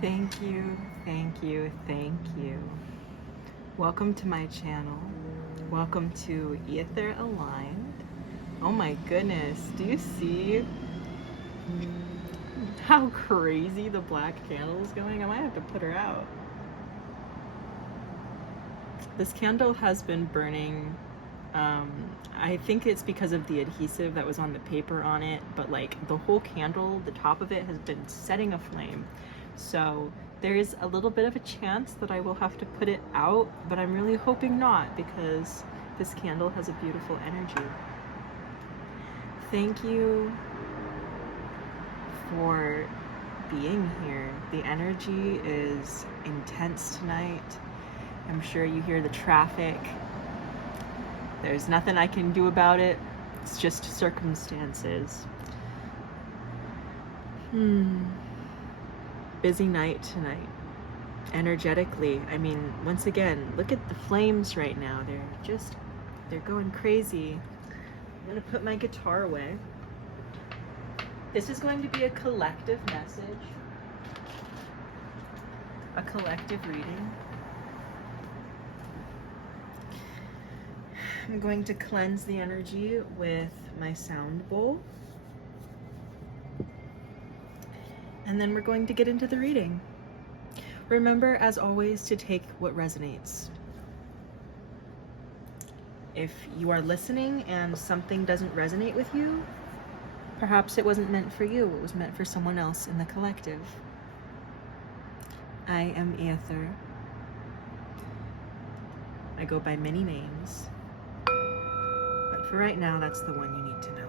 Thank you, thank you, thank you. Welcome to my channel. Welcome to Ether Aligned. Oh my goodness, do you see how crazy the black candle is going? I might have to put her out. This candle has been burning. I think it's because of the adhesive that was on the paper on it, but like the whole candle, the top of it has been setting aflame. So there is a little bit of a chance that I will have to put it out, but I'm really hoping not, because this candle has a beautiful energy. Thank you for being here. The energy is intense tonight. I'm sure you hear the traffic. There's nothing I can do about it. It's just circumstances. Busy night tonight. Energetically, I mean, once again, look at the flames right now. They're going crazy. I'm gonna put my guitar away. This is going to be a collective message, a collective reading. I'm going to cleanse the energy with my sound bowl. And then we're going to get into the reading. Remember, as always, to take what resonates. If you are listening and something doesn't resonate with you, perhaps it wasn't meant for you. It was meant for someone else in the collective. I am Aether. I go by many names. But for right now, that's the one you need to know.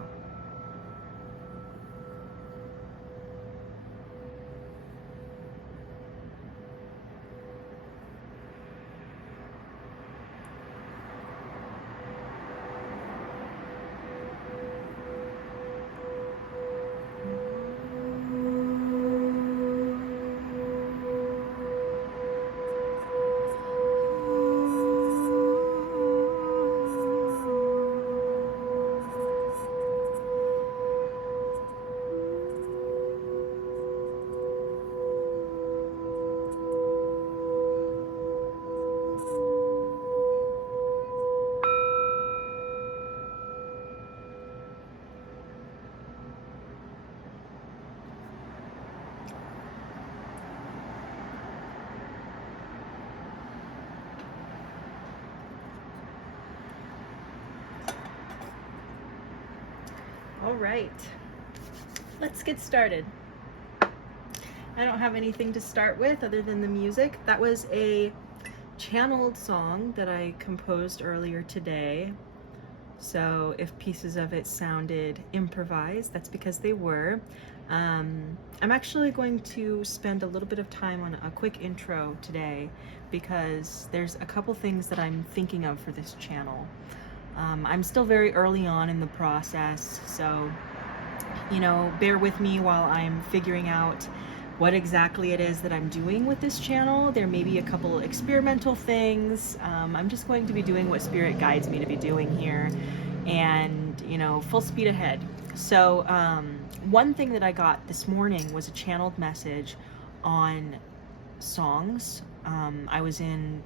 All right, let's get started. I don't have anything to start with other than the music. That was a channeled song that I composed earlier today. So if pieces of it sounded improvised, that's because they were. I'm actually going to spend a little bit of time on a quick intro today, because there's a couple things that I'm thinking of for this channel. I'm still very early on in the process, so, you know, bear with me while I'm figuring out what exactly it is that I'm doing with this channel. There may be a couple experimental things. I'm just going to be doing what Spirit guides me to be doing here, and, you know, full speed ahead. So one thing that I got this morning was a channeled message on songs. I was in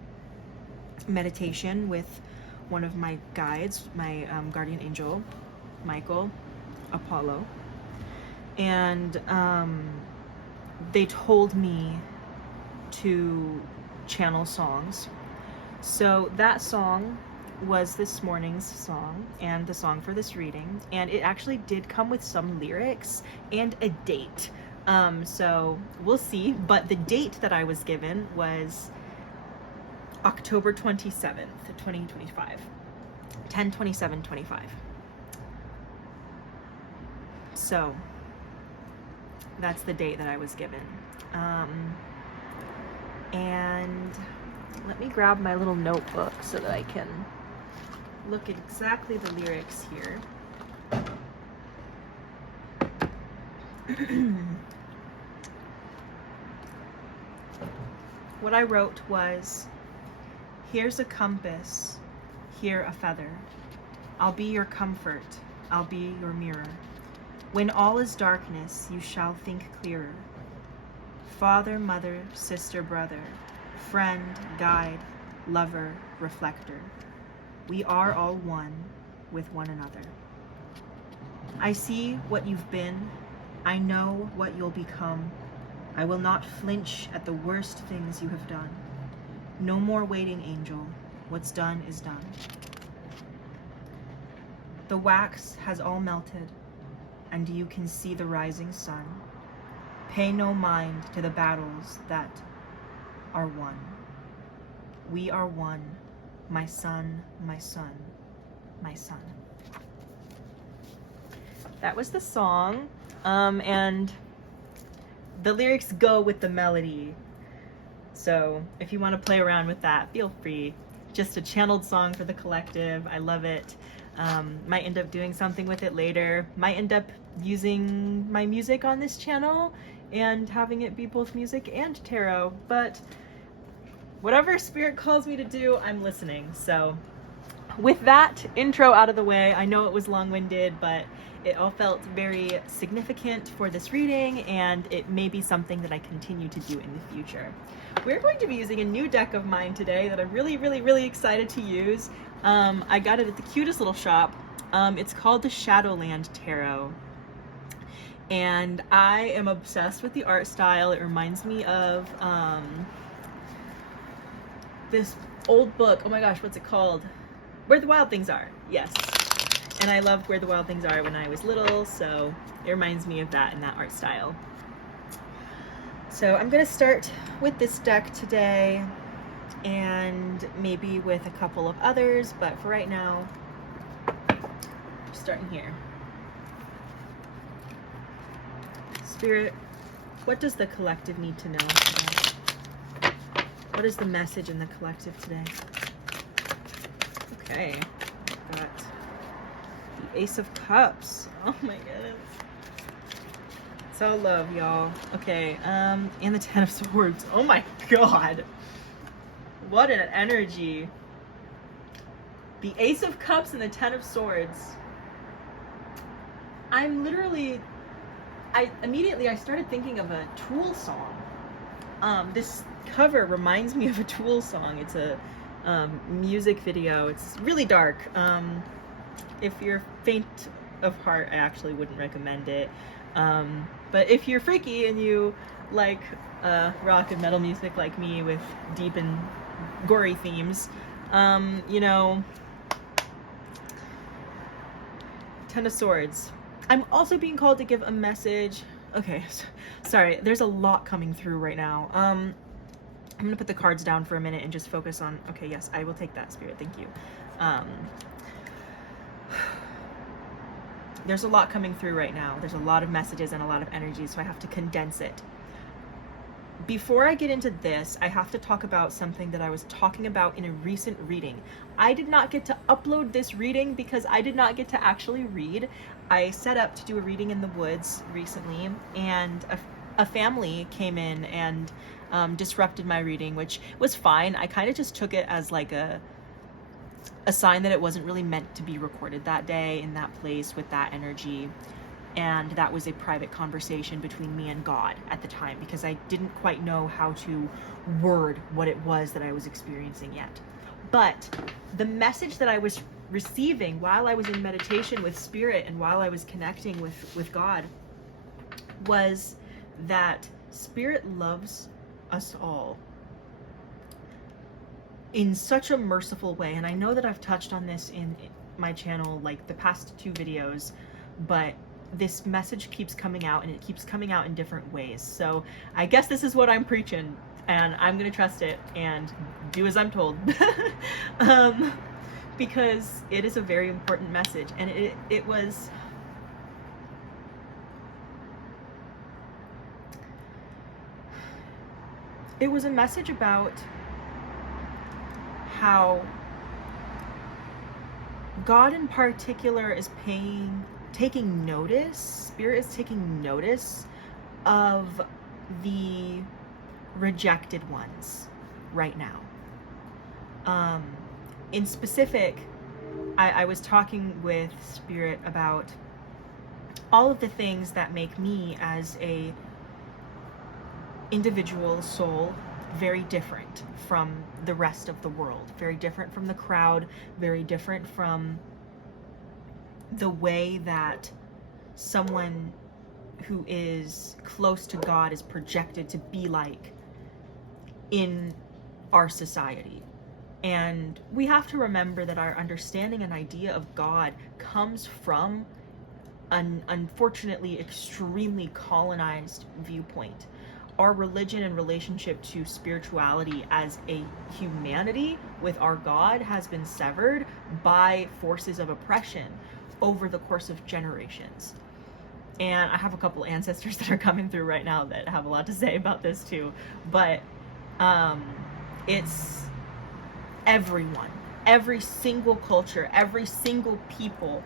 meditation with one of my guides, my guardian angel, Michael, Apollo, and they told me to channel songs. So that song was this morning's song and the song for this reading, and it actually did come with some lyrics and a date. So we'll see, but the date that I was given was October 27th, 2025, 10/27/25. So that's the date that I was given. And let me grab my little notebook so that I can look at exactly the lyrics here. What I wrote was, here's a compass, here a feather. I'll be your comfort, I'll be your mirror. When all is darkness, you shall think clearer. father, mother, sister, brother, friend, guide, lover, reflector. We are all one with one another. I see what you've been. I know what you'll become. I will not flinch at the worst things you have done. No more waiting, angel. What's done is done. The wax has all melted, and you can see the rising sun. Pay no mind to the battles that are won. We are one, my son, my son, my son. That was the song, and the lyrics go with the melody. So if you want to play around with that, feel free. Just a channeled song for the collective. I love it. Might end up doing something with it later. Might end up using my music on this channel and having it be both music and tarot. But whatever spirit calls me to do, I'm listening. So with that intro out of the way, I know it was long-winded, but it all felt very significant for this reading, and it may be something that I continue to do in the future. We're going to be using a new deck of mine today that I'm really excited to use. I got it at the cutest little shop. It's called the Shadowland-Tarot. And I am obsessed with the art style. It reminds me of this old book. Oh my gosh, what's it called? Where the Wild Things Are. Yes. And I loved Where the Wild Things Are when I was little, so it reminds me of that and that art style. So I'm going to start with this deck today, and maybe with a couple of others, but for right now, I'm starting here. Spirit, what does the collective need to know today? What is the message in the collective today? Okay, I've got the Ace of Cups. Oh my goodness. It's all love, y'all. Okay, and the Ten of Swords. Oh my god. What an energy. The Ace of Cups and the Ten of Swords. I'm literally, immediately I started thinking of a Tool song. This cover reminds me of a Tool song. It's a music video. It's really dark. If you're faint of heart, I actually wouldn't recommend it. But if you're freaky and you like rock and metal music like me with deep and gory themes, you know, Ten of Swords. I'm also being called to give a message. Okay, sorry, there's a lot coming through right now. I'm gonna put the cards down for a minute and just focus on, okay, yes, I will take that, Spirit, thank you. There's a lot coming through right now. There's a lot of messages and a lot of energy, so I have to condense it. Before I get into this, I have to talk about something that I was talking about in a recent reading. I did not get to upload this reading because I did not get to actually read. I set up to do a reading in the woods recently, and a family came in and disrupted my reading, which was fine. I kind of just took it as like a sign that it wasn't really meant to be recorded that day in that place with that energy. And that was a private conversation between me and God at the time, because I didn't quite know how to word what it was that I was experiencing yet. But the message that I was receiving while I was in meditation with Spirit and while I was connecting with God was that Spirit loves us all in such a merciful way. And I know that I've touched on this in my channel, like the past 2 videos, but this message keeps coming out, and it keeps coming out in different ways. So I guess this is what I'm preaching, and I'm gonna trust it and do as I'm told. Because it is a very important message, and it was a message about how God in particular is taking notice, Spirit is taking notice of the rejected ones right now. In specific, I was talking with Spirit about all of the things that make me as a individual soul, very different from the rest of the world, very different from the crowd, very different from the way that someone who is close to God is projected to be like in our society. And we have to remember that our understanding and idea of God comes from an unfortunately extremely colonized viewpoint. Our religion and relationship to spirituality as a humanity with our God has been severed by forces of oppression over the course of generations. And I have a couple ancestors that are coming through right now that have a lot to say about this too. But it's everyone, every single culture, every single people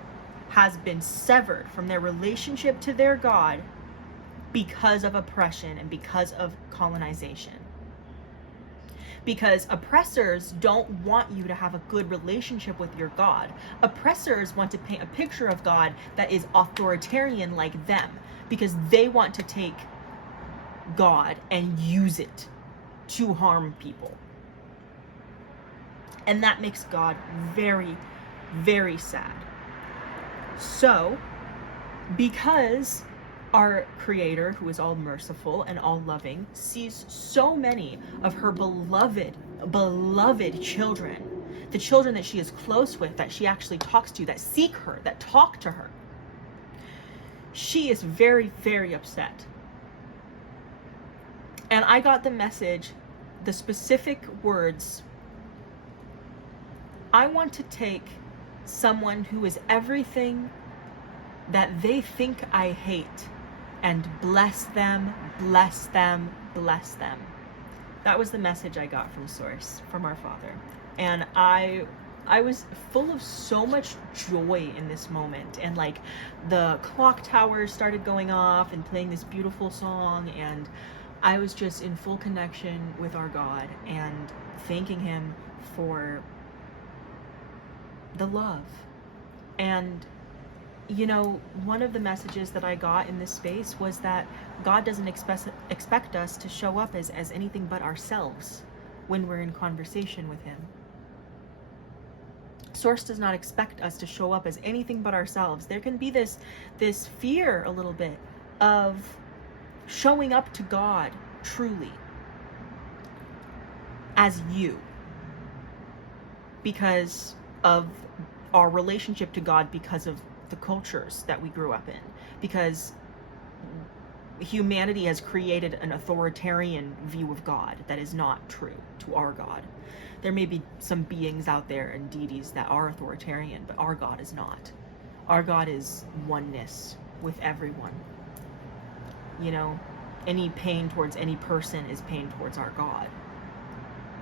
has been severed from their relationship to their God because of oppression and because of colonization. Because oppressors don't want you to have a good relationship with your God. Oppressors want to paint a picture of God that is authoritarian like them, because they want to take God and use it to harm people. And that makes God very, very sad. So, because our Creator, who is all merciful and all loving, sees so many of her beloved children, the children that she is close with, that she actually talks to, that seek her, that talk to her, she is very, very upset. And I got the message, the specific words: I want to take someone who is everything that they think I hate and bless them, bless them, bless them. That was the message I got from Source, from our Father. And I was full of so much joy in this moment. And like the clock towers started going off and playing this beautiful song, and I was just in full connection with our God and thanking Him for the love. And you know, one of the messages that I got in this space was that God doesn't expect us to show up as anything but ourselves when we're in conversation with Him. Source does not expect us to show up as anything but ourselves. There can be this fear a little bit of showing up to God truly as you, because of our relationship to God, because of the cultures that we grew up in, because humanity has created an authoritarian view of God that is not true to our God. There may be some beings out there and deities that are authoritarian, but our God is not. Our God is oneness with everyone. You know, any pain towards any person is pain towards our God.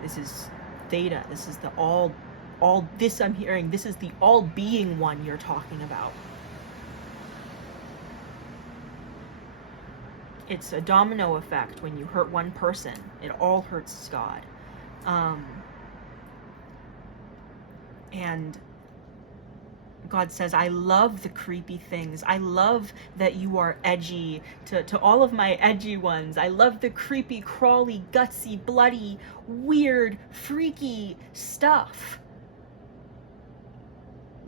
This is theta. This is the all this I'm hearing. This is the all-being one you're talking about. It's a domino effect. When you hurt one person, it all hurts God. And God says, I love the creepy things. I love that you are edgy to all of my edgy ones. I love the creepy, crawly, gutsy, bloody, weird, freaky stuff.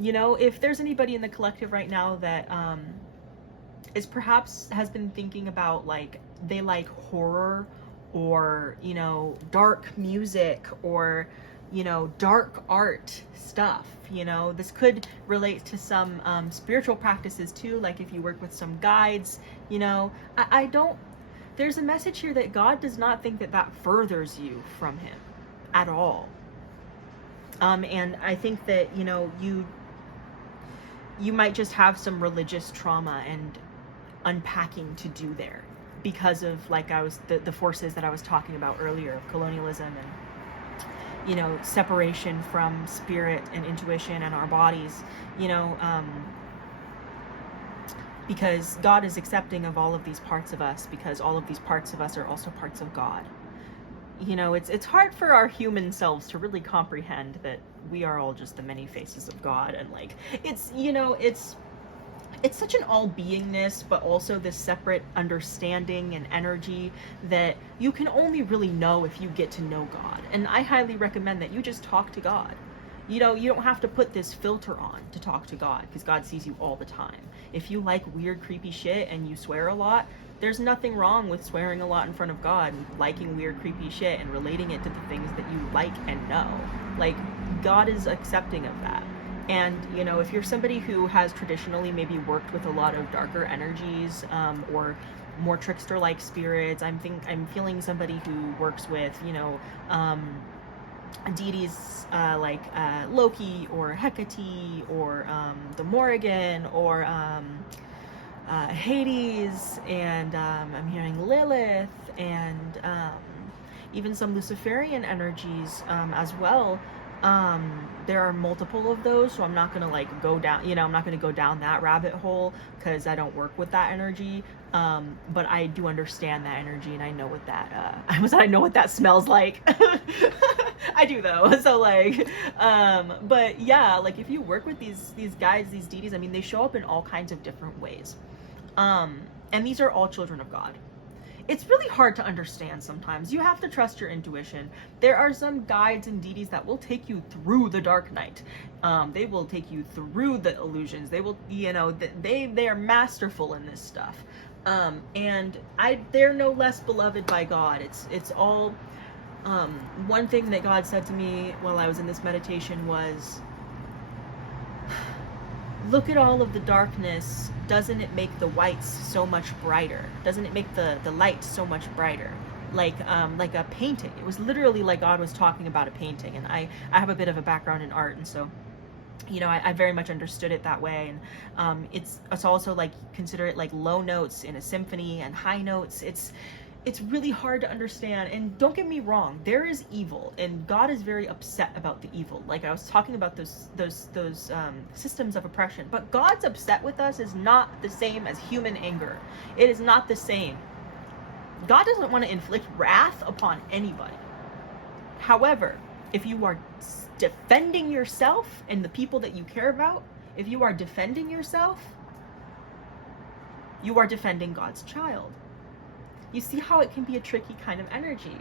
You know, if there's anybody in the collective right now that is perhaps has been thinking about, like, they like horror, or, you know, dark music, or, you know, dark art stuff, you know, this could relate to some spiritual practices too, like if you work with some guides, you know, I don't, there's a message here that God does not think that that furthers you from Him at all. And I think that, you know, you might just have some religious trauma and unpacking to do there because of, like, the forces that I was talking about earlier of colonialism and, you know, separation from spirit and intuition and our bodies, you know, because God is accepting of all of these parts of us, because all of these parts of us are also parts of God. You know, it's hard for our human selves to really comprehend that we are all just the many faces of God, and like, it's, you know, it's it's such an all-beingness, but also this separate understanding and energy that you can only really know if you get to know God. And I highly recommend that you just talk to God. You know, you don't have to put this filter on to talk to God, because God sees you all the time. If you like weird, creepy shit and you swear a lot, there's nothing wrong with swearing a lot in front of God, and liking weird, creepy shit and relating it to the things that you like and know. Like, God is accepting of that. And, you know, if you're somebody who has traditionally maybe worked with a lot of darker energies, or more trickster-like spirits, I'm feeling somebody who works with, you know, deities like Loki or Hecate or the Morrigan or Hades, and I'm hearing Lilith, and even some Luciferian energies as well. There are multiple of those, so I'm not gonna like go down, you know, I'm not gonna go down that rabbit hole because I don't work with that energy. But I do understand that energy, and I know what that I know what that smells like. I do though. So like, but yeah, like if you work with these guys, these deities, I mean, they show up in all kinds of different ways. And these are all children of God. It's really hard to understand sometimes. You have to trust your intuition. There are some guides and deities that will take you through the dark night. They will take you through the illusions. They will, you know, they are masterful in this stuff. And they're no less beloved by God. It's all, one thing that God said to me while I was in this meditation was, look at all of the darkness. Doesn't it make the whites so much brighter? Doesn't it make the light so much brighter? Like a painting. It was literally like God was talking about a painting. And I have a bit of a background in art, and so, you know, I very much understood it that way. And it's also like, consider it like low notes in a symphony and high notes. It's really hard to understand. And don't get me wrong, there is evil, and God is very upset about the evil. Like I was talking about those systems of oppression, but God's upset with us is not the same as human anger. It is not the same. God doesn't want to inflict wrath upon anybody. However, if you are defending yourself and the people that you care about, if you are defending yourself, you are defending God's child. You see how it can be a tricky kind of energy.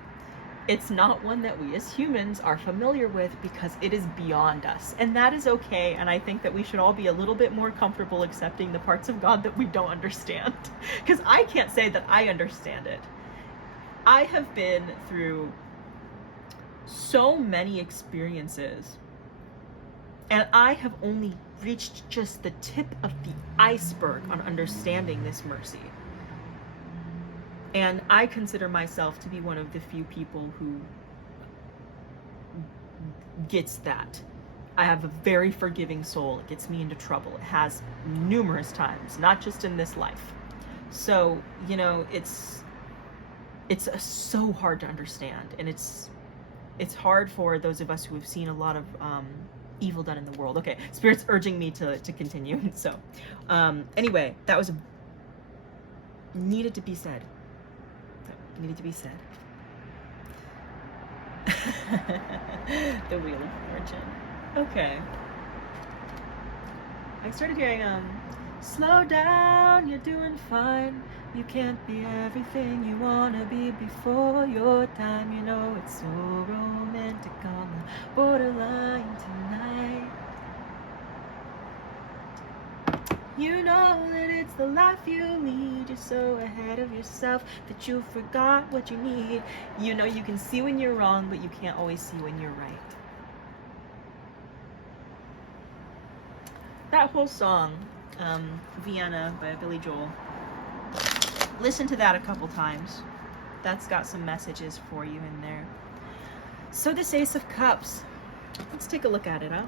It's not one that we as humans are familiar with because it is beyond us. And that is okay. And I think that we should all be a little bit more comfortable accepting the parts of God that we don't understand. Because I can't say that I understand it. I have been through so many experiences, and I have only reached just the tip of the iceberg on understanding this mercy. And I consider myself to be one of the few people who gets that. I have a very forgiving soul. It gets me into trouble. It has numerous times, not just in this life. So, you know, it's so hard to understand, and it's hard for those of us who have seen a lot of evil done in the world. Okay, Spirit's urging me to continue. So, anyway, that was needed to be said. Needed to be said. The Wheel of Fortune. Okay. I started hearing slow down, you're doing fine. You can't be everything you wanna be before your time. You know it's so romantic on the borderline tonight. You know that it's the life you lead. You're so ahead of yourself that you forgot what you need. You know you can see when you're wrong, but you can't always see when you're right. That whole song, Vienna by Billy Joel, listen to that a couple times. That's got some messages for you in there. So this Ace of Cups, let's take a look at it, huh?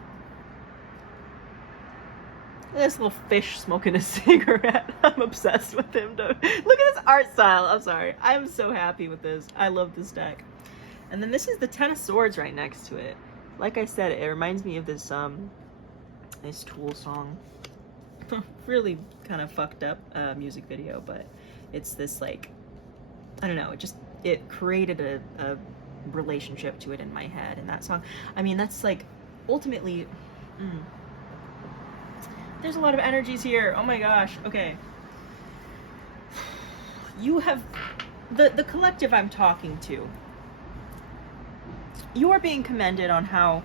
This little fish smoking a cigarette. I'm obsessed with him. Look at this art style. I'm sorry. I'm so happy with this. I love this deck. And then this is the Ten of Swords right next to it. Like I said, it reminds me of this this Tool song. Really kind of fucked up music video, but it's this like, I don't know, it created a relationship to it in my head. And that song, I mean, that's like ultimately There's a lot of energies here. Oh my gosh. Okay. You have the collective I'm talking to. You are being commended on how,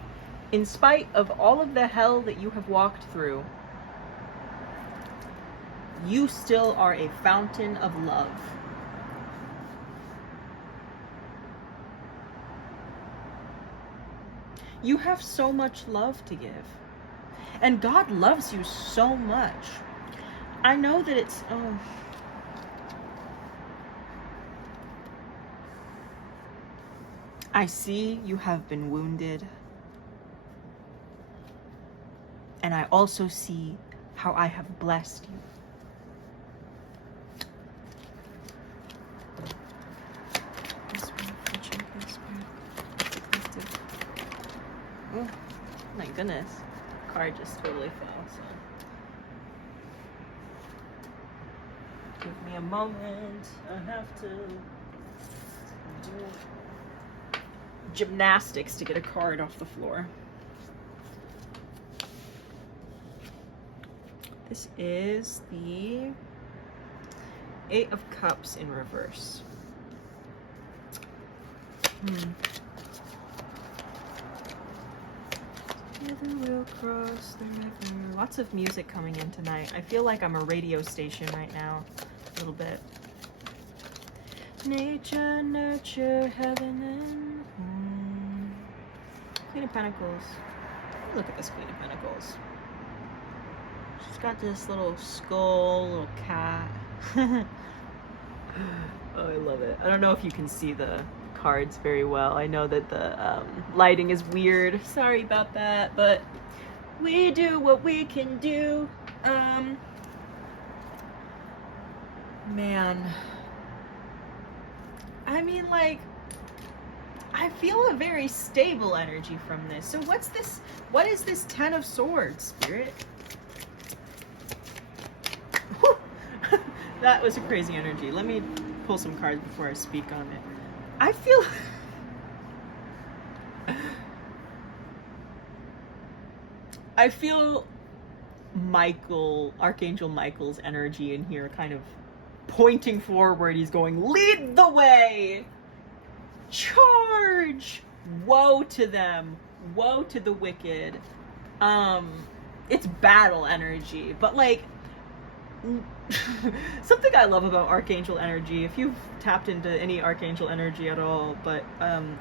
in spite of all of the hell that you have walked through, you still are a fountain of love. You have so much love to give. And God loves you so much. I know that it's... Oh. I see you have been wounded. And I also see how I have blessed you. Oh my goodness. Card just totally fell, so. Give me a moment. I have to do gymnastics to get a card off the floor. This is the 8 of Cups in reverse. Together we'll cross the river. Lots of music coming in tonight. I feel like I'm a radio station right now. A little bit. Nature, nurture, heaven and home. Queen of Pentacles. Look at this Queen of Pentacles. She's got this little skull, little cat. Oh, I love it. I don't know if you can see the cards very well. I know that the lighting is weird. Sorry about that, but we do what we can do. Man. I mean, like, I feel a very stable energy from this. So what's this? What is this 10 of Swords, Spirit? That was a crazy energy. Let me pull some cards before I speak on it. I feel Michael, Archangel Michael's energy in here kind of pointing forward. He's going, lead the way! Charge! Woe to them. Woe to the wicked. It's battle energy, but like, something I love about Archangel energy, if you've tapped into any Archangel energy at all, but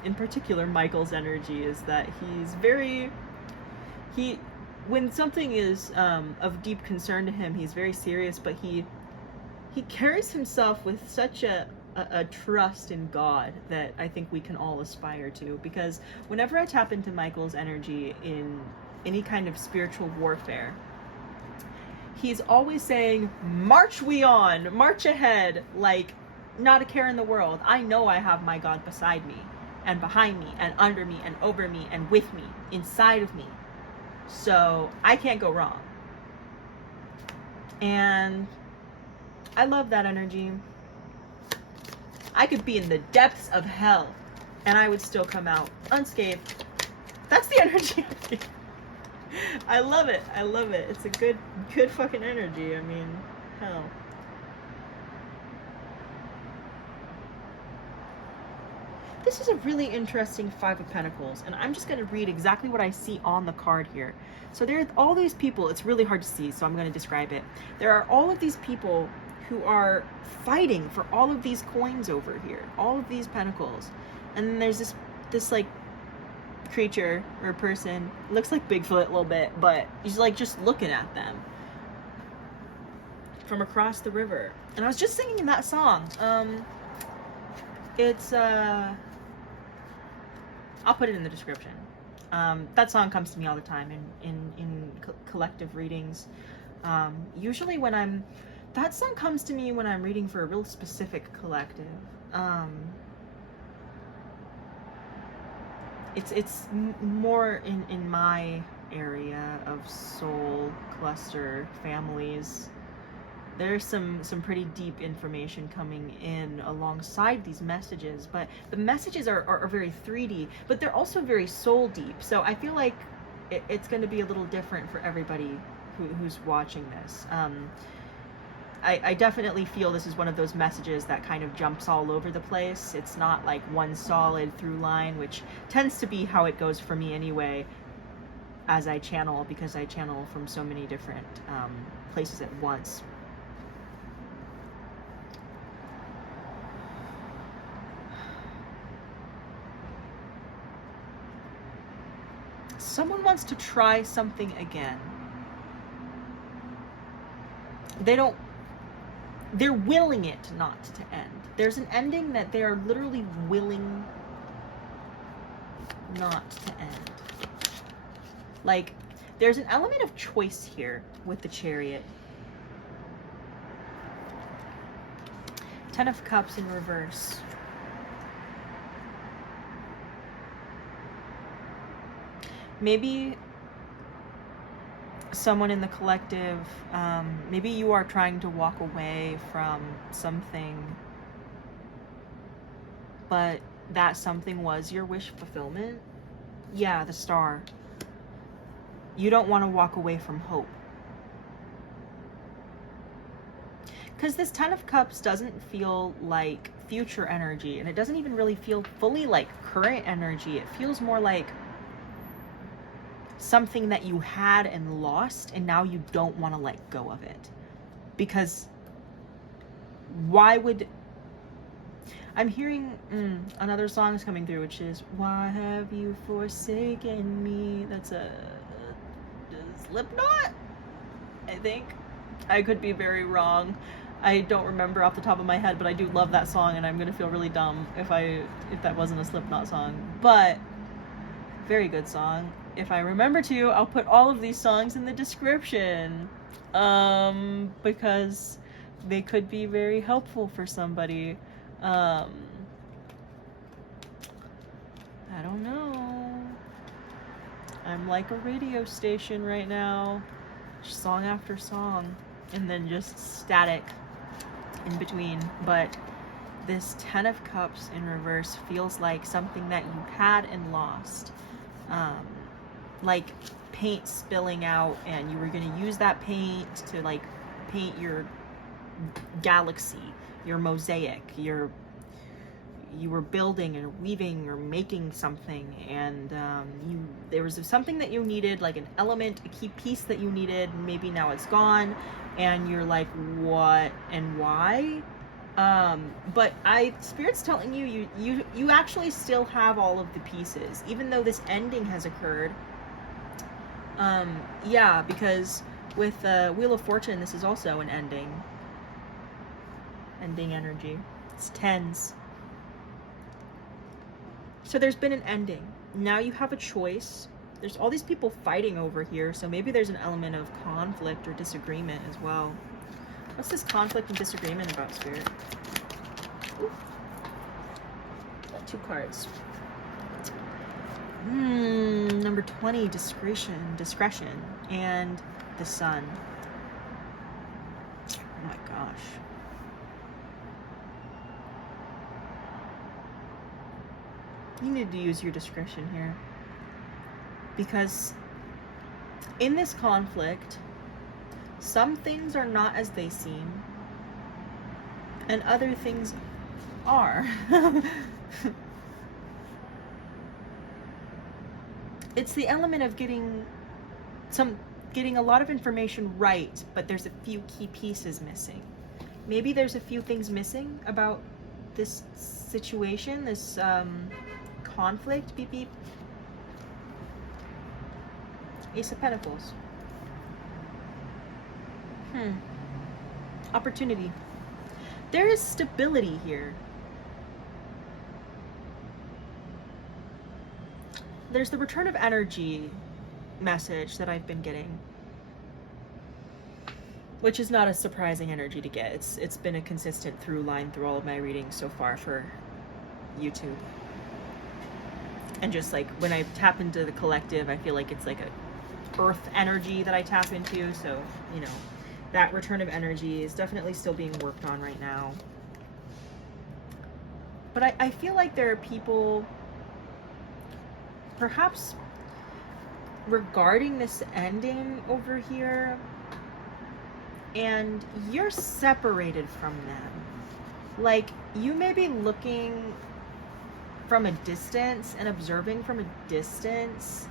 in particular Michael's energy, is that he's very, when something is of deep concern to him, he's very serious, but he carries himself with such a trust in God that I think we can all aspire to. Because whenever I tap into Michael's energy in any kind of spiritual warfare, he's always saying, march we on, march ahead, like not a care in the world. I know I have my God beside me and behind me and under me and over me and with me, inside of me. So I can't go wrong. And I love that energy. I could be in the depths of hell and I would still come out unscathed. That's the energy I feel. I love it. I love it. It's a good fucking energy. I mean, hell. This is a really interesting 5 of Pentacles, and I'm just going to read exactly what I see on the card here. So there are all these people. It's really hard to see, so I'm going to describe it. There are all of these people who are fighting for all of these coins over here, all of these pentacles. And then there's this like creature or person, looks like Bigfoot a little bit, but he's like just looking at them from across the river. And I was just singing that song. It's I'll put it in the description. That song comes to me all the time in collective readings. Usually when that song comes to me when I'm reading for a real specific collective. It's more in my area of soul cluster families. There's some pretty deep information coming in alongside these messages, but the messages are very 3D, but they're also very soul deep. So I feel like it's going to be a little different for everybody who's watching this. I definitely feel this is one of those messages that kind of jumps all over the place. It's not like one solid through line, which tends to be how it goes for me anyway, as I channel, because I channel from so many different places at once. Someone wants to try something again. They're willing it not to end. There's an ending that they are literally willing not to end. Like, there's an element of choice here with the Chariot. 10 of Cups in reverse. Maybe someone in the collective, maybe you are trying to walk away from something, but that something was your wish fulfillment. Yeah, the Star. You don't want to walk away from hope. Because this 10 of Cups doesn't feel like future energy, and it doesn't even really feel fully like current energy. It feels more like something that you had and lost, and now you don't want to let go of it. Because why would... I'm hearing another song is coming through, which is, why have you forsaken me? That's a Slipknot, I think. I could be very wrong. I don't remember off the top of my head, but I do love that song, and I'm gonna feel really dumb if that wasn't a Slipknot song. But very good song. If I remember to, I'll put all of these songs in the description, because they could be very helpful for somebody. I don't know. I'm like a radio station right now, song after song, and then just static in between. But this 10 of Cups in reverse feels like something that you had and lost. Like paint spilling out, and you were going to use that paint to like paint your galaxy, your mosaic, you were building or weaving or making something, and there was something that you needed, like an element, a key piece that you needed. Maybe now it's gone, and you're like, what and why? But Spirit's telling you, you actually still have all of the pieces, even though this ending has occurred. Yeah, because with Wheel of Fortune, this is also an ending energy. It's tens. So there's been an ending. Now you have a choice. There's all these people fighting over here, so maybe there's an element of conflict or disagreement as well. What's this conflict and disagreement about, Spirit? Ooh. Got 2 cards. Number 20, discretion, and the Sun. Oh my gosh. You need to use your discretion here. Because in this conflict, some things are not as they seem, and other things are. It's the element of getting a lot of information right, but there's a few key pieces missing. Maybe there's a few things missing about this situation, this conflict. Beep beep. Ace of Pentacles. Opportunity. There is stability here. There's the return of energy message that I've been getting, which is not a surprising energy to get. It's been a consistent through line through all of my readings so far for YouTube. And just like when I tap into the collective, I feel like it's like a earth energy that I tap into. So, you know, that return of energy is definitely still being worked on right now. But I feel like there are people, perhaps regarding this ending over here, and you're separated from them. Like, you may be looking from a distance and observing from a distance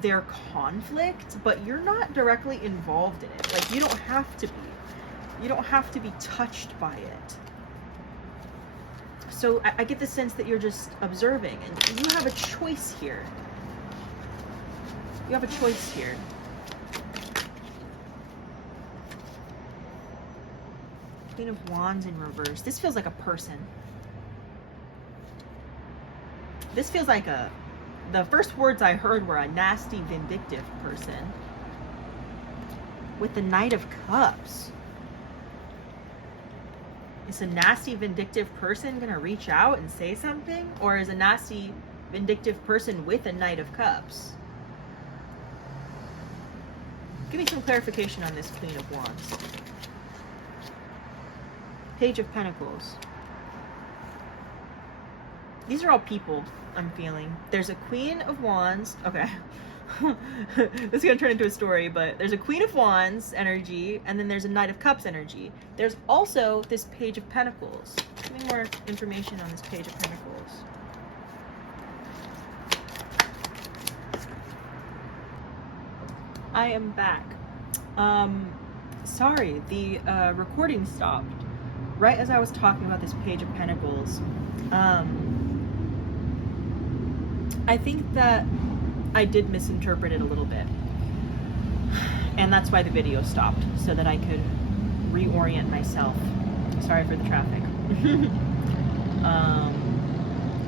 their conflict, but you're not directly involved in it. Like, you don't have to be. You don't have to be touched by it. So I get the sense that you're just observing, and you have a choice here. You have a choice here. Queen of Wands in reverse. This feels like a person. This feels like the first words I heard were a nasty, vindictive person. With the Knight of Cups. Is a nasty, vindictive person gonna reach out and say something? Or is a nasty, vindictive person with a Knight of Cups? Give me some clarification on this Queen of Wands. Page of Pentacles. These are all people I'm feeling. There's a Queen of Wands. Okay. This is going to turn into a story, but there's a Queen of Wands energy, and then there's a Knight of Cups energy. There's also this Page of Pentacles. Give me more information on this Page of Pentacles. I am back. Sorry, the recording stopped right as I was talking about this Page of Pentacles. I think that I did misinterpret it a little bit, and that's why the video stopped, so that I could reorient myself. Sorry for the traffic.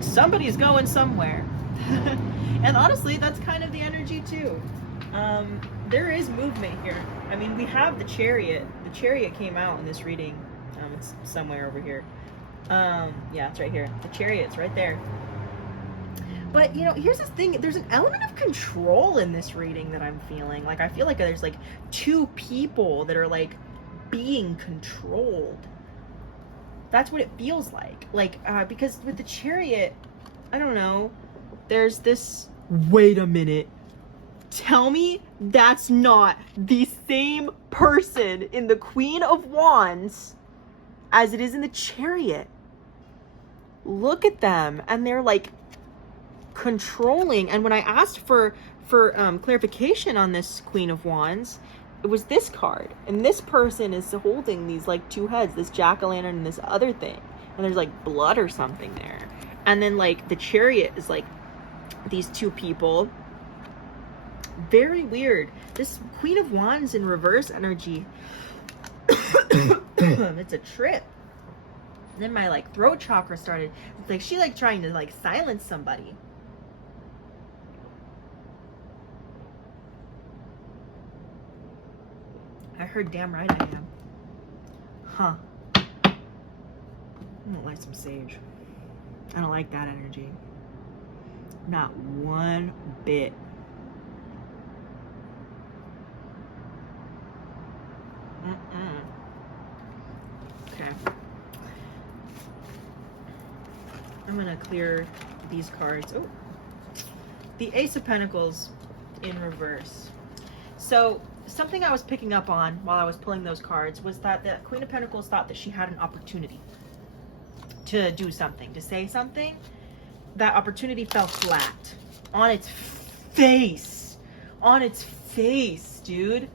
Somebody's going somewhere. And honestly, that's kind of the energy too. There is movement here. I mean, we have the Chariot. The Chariot came out in this reading. It's somewhere over here. Yeah, it's right here. The Chariot's right there. But, you know, here's the thing. There's an element of control in this reading that I'm feeling. Like, I feel like there's, like, two people that are, like, being controlled. That's what it feels like. Like, because with the Chariot, I don't know, there's this... Wait a minute. Tell me that's not the same person in the Queen of Wands as it is in the Chariot. Look at them. And they're, like... controlling. And when I asked for clarification on this Queen of Wands, it was this card, and this person is holding these like two heads, this jack-o'-lantern and this other thing, and there's like blood or something there. And then like the Chariot is like these two people. Very weird. This Queen of Wands in reverse energy. It's a trip. And then my like throat chakra started. It's like she like trying to like silence somebody. I heard damn right I am. Huh. I'm gonna light some sage. I don't like that energy. Not one bit. Okay. I'm gonna clear these cards. Oh. The Ace of Pentacles in reverse. So, something I was picking up on while I was pulling those cards was that the Queen of Pentacles thought that she had an opportunity to do something, to say something. That opportunity fell flat. On its face. On its face, dude.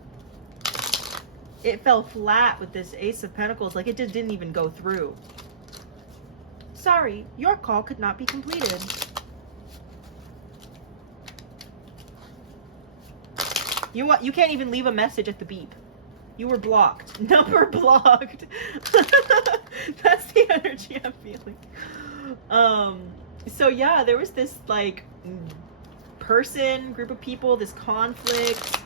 It fell flat with this Ace of Pentacles. Like, it just didn't even go through. Sorry, your call could not be completed. You can't even leave a message at the beep. You were blocked. Number blocked. That's the energy I'm feeling. So yeah, there was this like group of people, this conflict.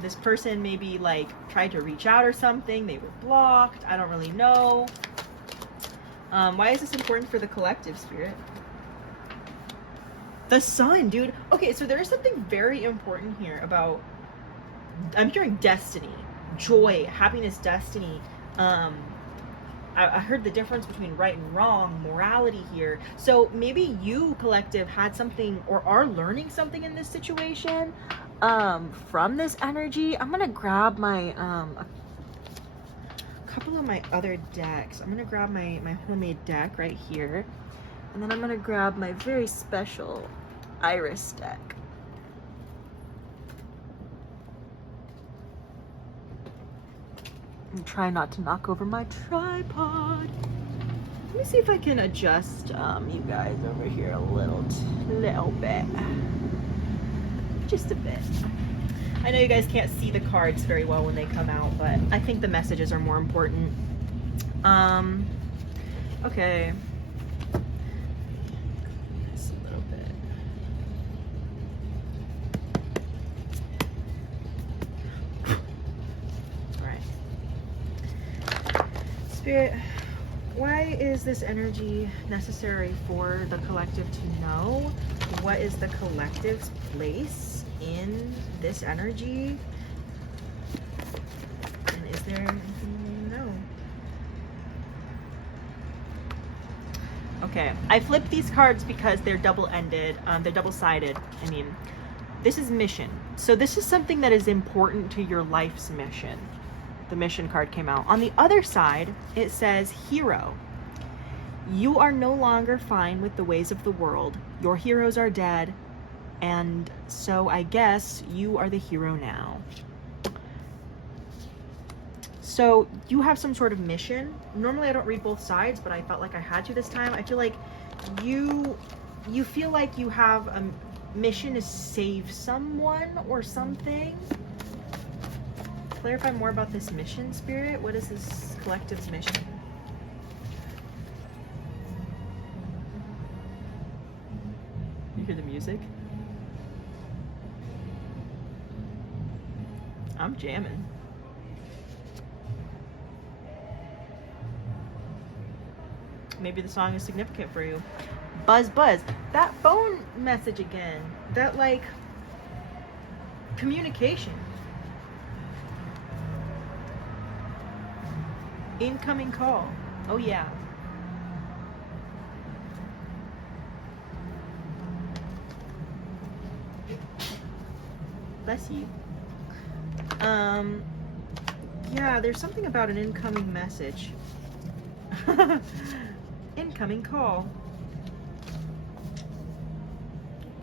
This person maybe like tried to reach out or something. They were blocked. I don't really know. Why is this important for the collective, Spirit? The Sun, dude. Okay, so there is something very important here about, I'm hearing destiny, joy, happiness, destiny. I heard the difference between right and wrong, morality here. So maybe you, collective, had something or are learning something in this situation from this energy. I'm gonna grab my a couple of my other decks. I'm gonna grab my homemade deck right here, and then I'm gonna grab my very special Iris deck. And try not to knock over my tripod. Let me see if I can adjust you guys over here a little bit. Just a bit. I know you guys can't see the cards very well when they come out, but I think the messages are more important. Okay. Just a little bit. All right. Spirit, why is this energy necessary for the collective to know? What is the collective's place in this energy? And is there anything they know? Okay, I flipped these cards because they're double-ended. They're double-sided. I mean, this is mission. So this is something that is important to your life's mission. The mission card came out. On the other side, it says hero. You are no longer fine with the ways of the world. Your heroes are dead. And so I guess you are the hero now. So you have some sort of mission. Normally I don't read both sides, but I felt like I had to this time. I feel like you feel like you have a mission to save someone or something. Clarify more about this mission, Spirit. What is this collective's mission? You hear the music? I'm jamming. Maybe the song is significant for you. Buzz, buzz. That phone message again. That, like, communication. Incoming call. Oh, yeah. Bless you. Yeah, there's something about an incoming message. Incoming call.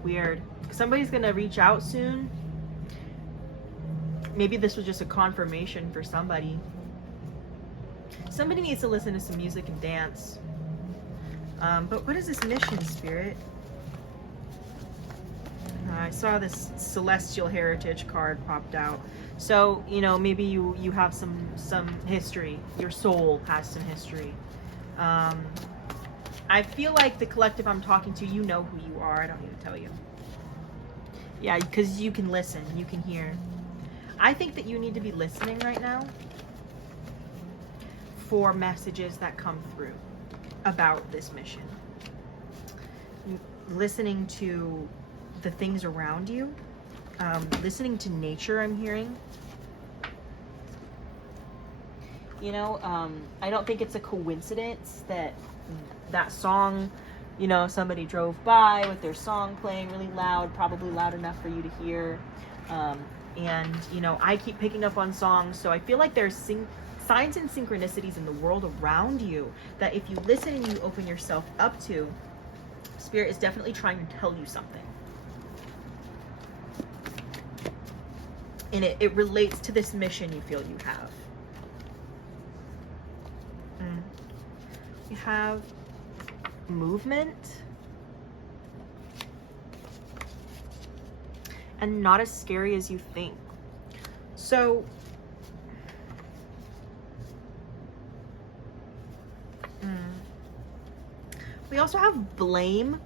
Weird. Somebody's gonna reach out soon. Maybe this was just a confirmation for somebody. Somebody needs to listen to some music and dance. But what is this mission, Spirit? I saw this celestial heritage card popped out. So, you know, maybe you have some history. Your soul has some history. I feel like the collective I'm talking to, you know who you are. I don't need to tell you. Yeah, because you can listen. You can hear. I think that you need to be listening right now for messages that come through about this mission. Listening to the things around you. Listening to nature, I'm hearing. You know, I don't think it's a coincidence that that song, you know, somebody drove by with their song playing really loud, probably loud enough for you to hear. And, you know, I keep picking up on songs, so I feel like there's signs and synchronicities in the world around you that if you listen and you open yourself up to, Spirit is definitely trying to tell you something. And it relates to this mission you feel you have. You have movement. And not as scary as you think. So, we also have blame,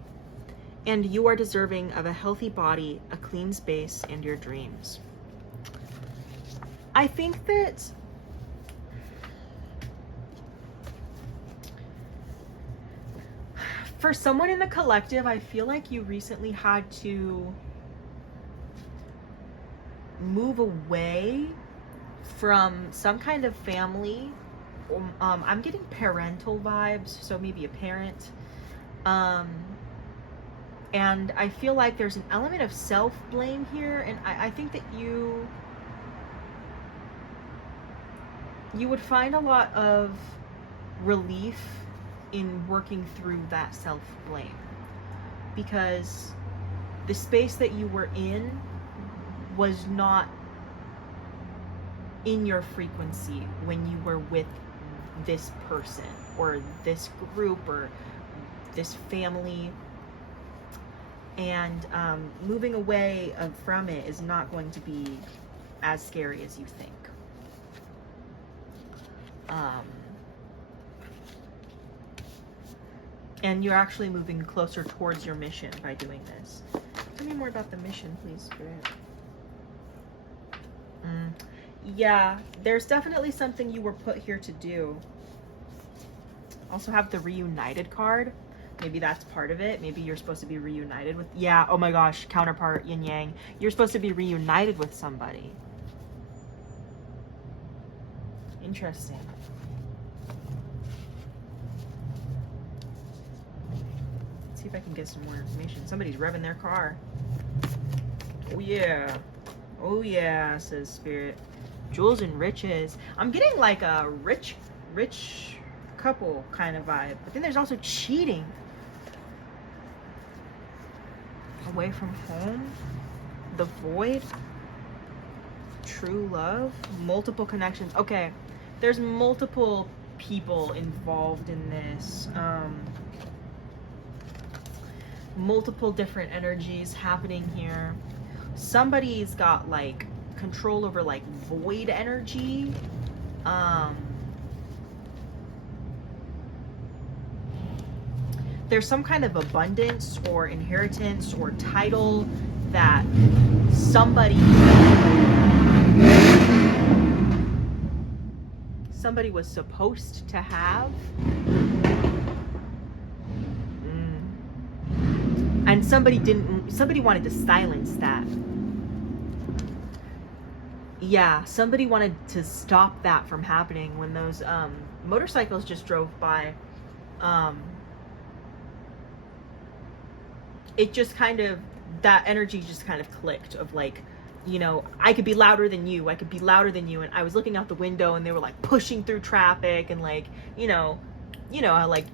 and you are deserving of a healthy body, a clean space, and your dreams. I think that for someone in the collective, I feel like you recently had to move away from some kind of family I'm getting parental vibes, so maybe a parent. And I feel like there's an element of self-blame here, and I think that you would find a lot of relief in working through that self-blame, because the space that you were in was not in your frequency when you were with this person or this group or this family. And moving away from it is not going to be as scary as you think. And you're actually moving closer towards your mission by doing this. Tell me more about the mission, please, Spirit. Yeah, there's definitely something you were put here to do. Also have the reunited card. Maybe that's part of it. Maybe you're supposed to be reunited with, yeah, oh my gosh, counterpart, yin yang. You're supposed to be reunited with somebody. Interesting. Let's see if I can get some more information. Somebody's revving their car. Oh yeah. Oh yeah, says Spirit. Jewels and riches. I'm getting like a rich couple kind of vibe. But then there's also cheating. Away from home. The void. True love. Multiple connections. Okay. There's multiple people involved in this. Multiple different energies happening here. Somebody's got like control over like void energy. There's some kind of abundance or inheritance or title that somebody was supposed to have. And somebody wanted to silence that. Yeah, somebody wanted to stop that from happening when those motorcycles just drove by. It just kind of, that energy just kind of clicked of like, you know, I could be louder than you, I could be louder than you. And I was looking out the window and they were like pushing through traffic and like, you know, like,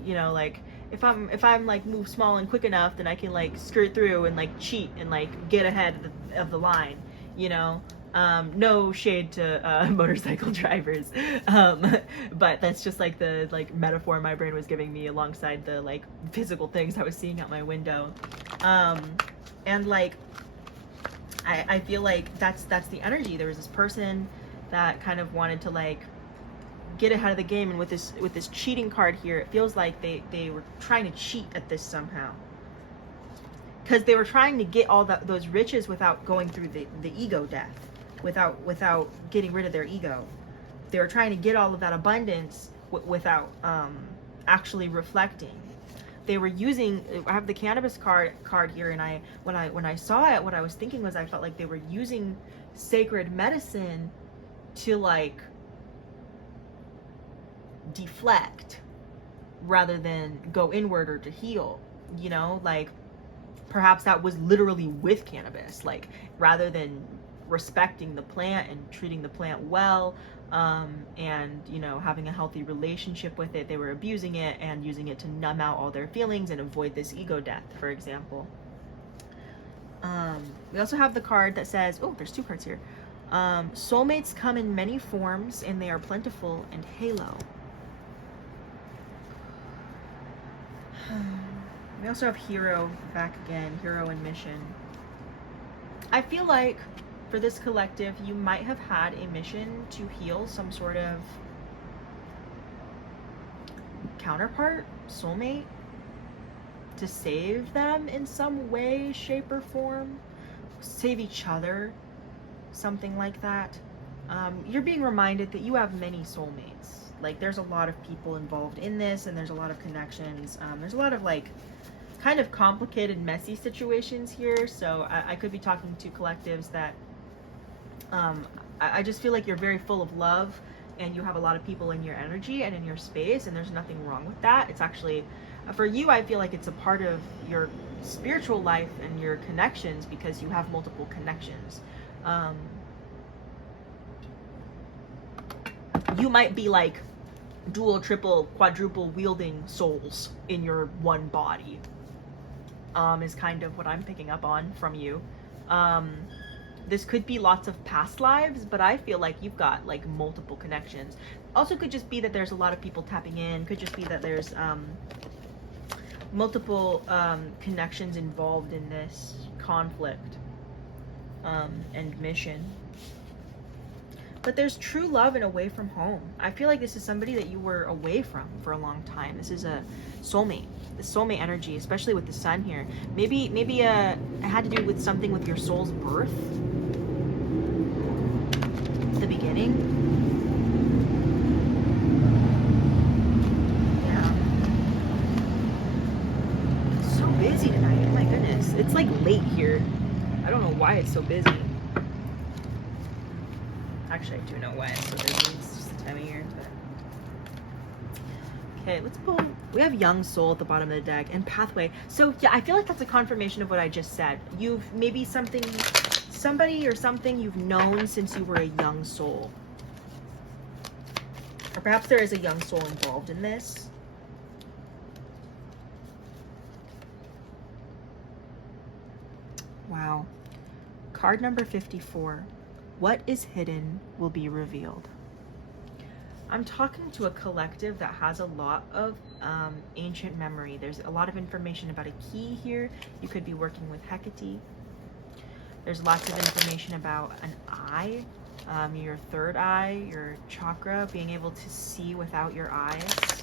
if I'm like move small and quick enough, then I can like skirt through and like cheat and like get ahead of the line, you know. No shade to motorcycle drivers, but that's just like the like metaphor my brain was giving me alongside the like physical things I was seeing out my window. And like I feel like that's the energy. There was this person that kind of wanted to like get ahead of the game, and with this cheating card here, it feels like they were trying to cheat at this somehow, because they were trying to get all those riches without going through the ego death, without getting rid of their ego. They were trying to get all of that abundance without actually reflecting. They were using, I have the cannabis card here, and when I saw it, what I was thinking was I felt like they were using sacred medicine to like deflect rather than go inward or to heal, you know, like perhaps that was literally with cannabis, like rather than respecting the plant and treating the plant well, and you know, having a healthy relationship with it, they were abusing it and using it to numb out all their feelings and avoid this ego death, for example. We also have the card that says, oh, there's two cards here. Soulmates come in many forms and they are plentiful and halo. We also have hero back again, hero and mission. I feel like for this collective, you might have had a mission to heal some sort of counterpart, soulmate, to save them in some way, shape, or form, save each other, something like that. You're being reminded that you have many soulmates. Like, there's a lot of people involved in this, and there's a lot of connections. There's a lot of like kind of complicated, messy situations here. So I could be talking to collectives that I just feel like you're very full of love and you have a lot of people in your energy and in your space, and there's nothing wrong with that. It's actually, for you, I feel like it's a part of your spiritual life and your connections, because you have multiple connections. You might be like dual, triple, quadruple wielding souls in your one body, is kind of what I'm picking up on from you. This could be lots of past lives, but I feel like you've got like multiple connections. Also could just be that there's a lot of people tapping in. Could just be that there's multiple connections involved in this conflict and mission. But there's true love and away from home. I feel like this is somebody that you were away from for a long time. This is a soulmate. The soulmate energy, especially with the sun here. Maybe it had to do with something with your soul's birth. The beginning. Yeah. It's so busy tonight. Oh my goodness. It's like late here. I don't know why it's so busy. Actually, I do know why it's so busy. It's just the time of year. But... okay, let's pull. We have Young Soul at the bottom of the deck and Pathway. So yeah, I feel like that's a confirmation of what I just said. You've maybe somebody or something you've known since you were a young soul. Or perhaps there is a young soul involved in this. Wow. Card number 54. What is hidden will be revealed. I'm talking to a collective that has a lot of ancient memory. There's a lot of information about a key here. You could be working with Hecate. There's lots of information about an eye, your third eye, your chakra, being able to see without your eyes.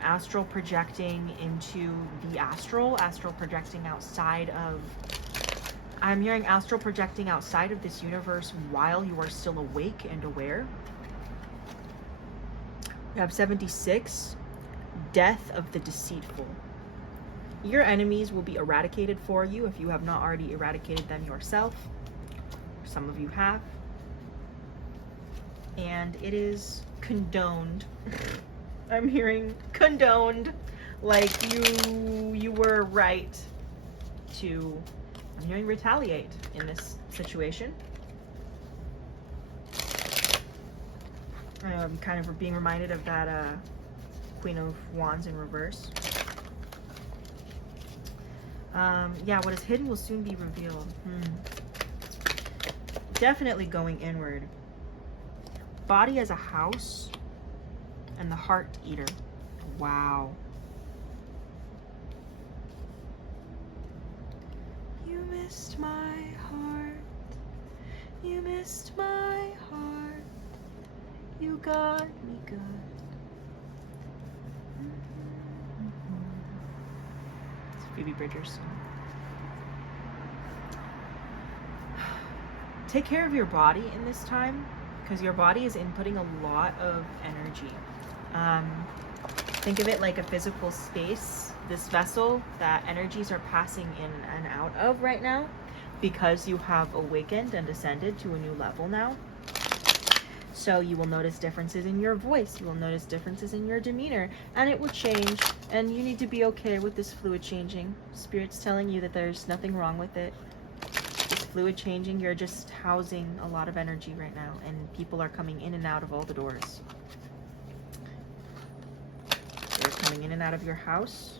Astral projecting into the astral projecting outside of... I'm hearing astral projecting outside of this universe while you are still awake and aware. We have 76, death of the deceitful. Your enemies will be eradicated for you if you have not already eradicated them yourself. Some of you have. And it is condoned. I'm hearing condoned, like you were right to... I'm hearing retaliate in this situation. Kind of being reminded of that Queen of Wands in reverse. Yeah, what is hidden will soon be revealed. Definitely going inward. Body as a house and the heart eater. Wow. You missed my heart, you missed my heart, you got me good. It's Phoebe Bridgers' song. Take care of your body in this time, because your body is inputting a lot of energy. Think of it like a physical space, this vessel that energies are passing in and out of right now, because you have awakened and ascended to a new level now. So you will notice differences in your voice, you will notice differences in your demeanor, and it will change, and you need to be okay with this fluid changing. Spirit's telling you that there's nothing wrong with it. This fluid changing, you're just housing a lot of energy right now, and people are coming in and out of all the doors. They're coming in and out of your house,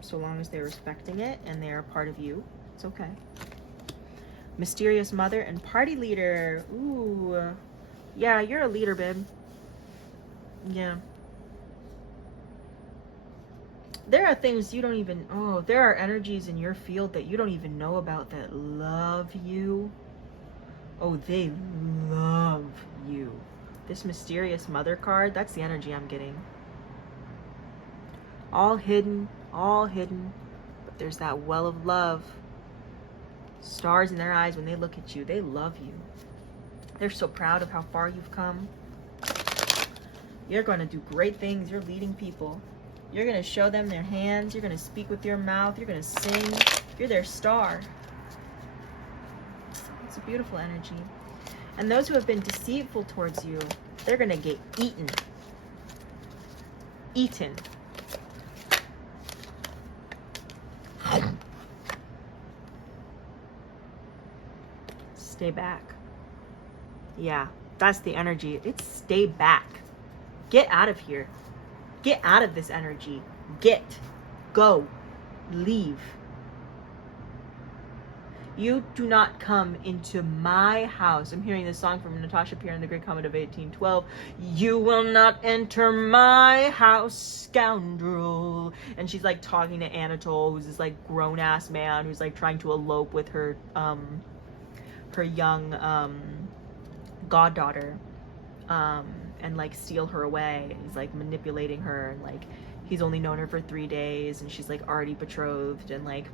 so long as they're respecting it and they're a part of you, it's okay. Mysterious mother and party leader. Ooh, yeah, you're a leader, babe. Yeah. There are things you don't even, there are energies in your field that you don't even know about that love you. Oh, they love you. This mysterious mother card, that's the energy I'm getting. All hidden, but there's that well of love. Stars in their eyes when they look at you. They love you. They're so proud of how far you've come. You're going to do great things. You're leading people. You're going to show them their hands. You're going to speak with your mouth. You're going to sing. You're their star. It's a beautiful energy. And those who have been deceitful towards you, they're going to get eaten. Eaten. Stay back. Yeah, that's the energy. It's stay back. Get out of here. Get out of this energy. Go, leave. You do not come into my house. I'm hearing this song from Natasha Pierre in the Great Comet of 1812. You will not enter my house, scoundrel. And she's like talking to Anatole, who's this like grown-ass man who's like trying to elope with her young goddaughter, and like steal her away. And he's like manipulating her, and like he's only known her for 3 days, and she's like already betrothed, and like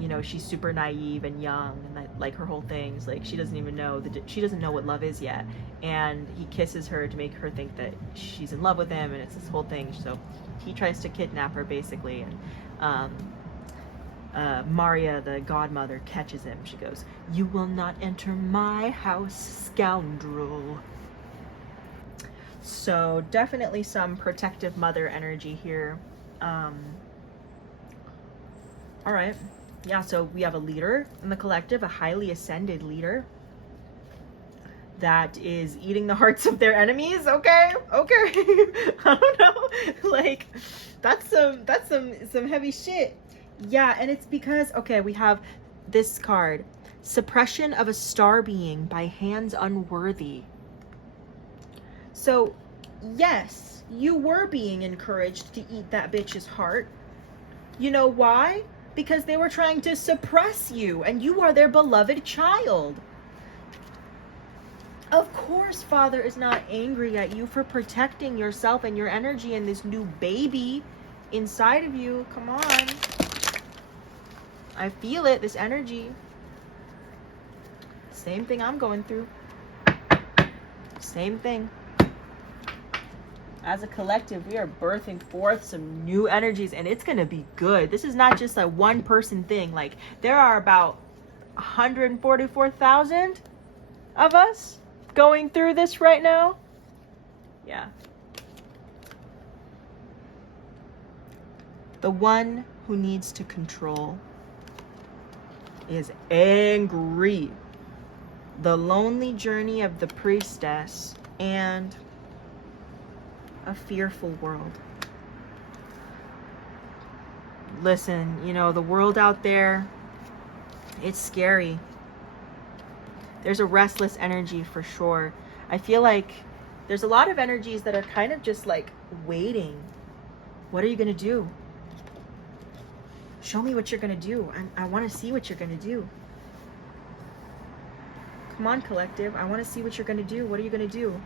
you know, she's super naive and young, and that, like, her whole thing's like she doesn't even know she doesn't know what love is yet, and he kisses her to make her think that she's in love with him, and it's this whole thing. So he tries to kidnap her basically, and Maria, the godmother, catches him. She goes, "You will not enter my house, scoundrel." So definitely some protective mother energy here. All right. Yeah, so we have a leader in the collective, a highly ascended leader that is eating the hearts of their enemies. Okay. I don't know. Like, that's some heavy shit. Yeah, and it's because, okay, we have this card, suppression of a star being by hands unworthy. So, yes, you were being encouraged to eat that bitch's heart. You know why? Because they were trying to suppress you, and you are their beloved child. Of course, Father is not angry at you for protecting yourself and your energy and this new baby inside of you. Come on. I feel it, this energy. Same thing I'm going through. Same thing. As a collective, we are birthing forth some new energies, and it's going to be good. This is not just a one person thing. Like, there are about 144,000 of us going through this right now. Yeah. The one who needs to control is angry. The lonely journey of the priestess and a fearful world. Listen, you know, the world out there, it's scary. There's a restless energy for sure. I feel like there's a lot of energies that are kind of just like waiting. What are you going to do? Show me what you're going to do. I want to see what you're going to do. Come on, collective. I want to see what you're going to do. What are you going to do?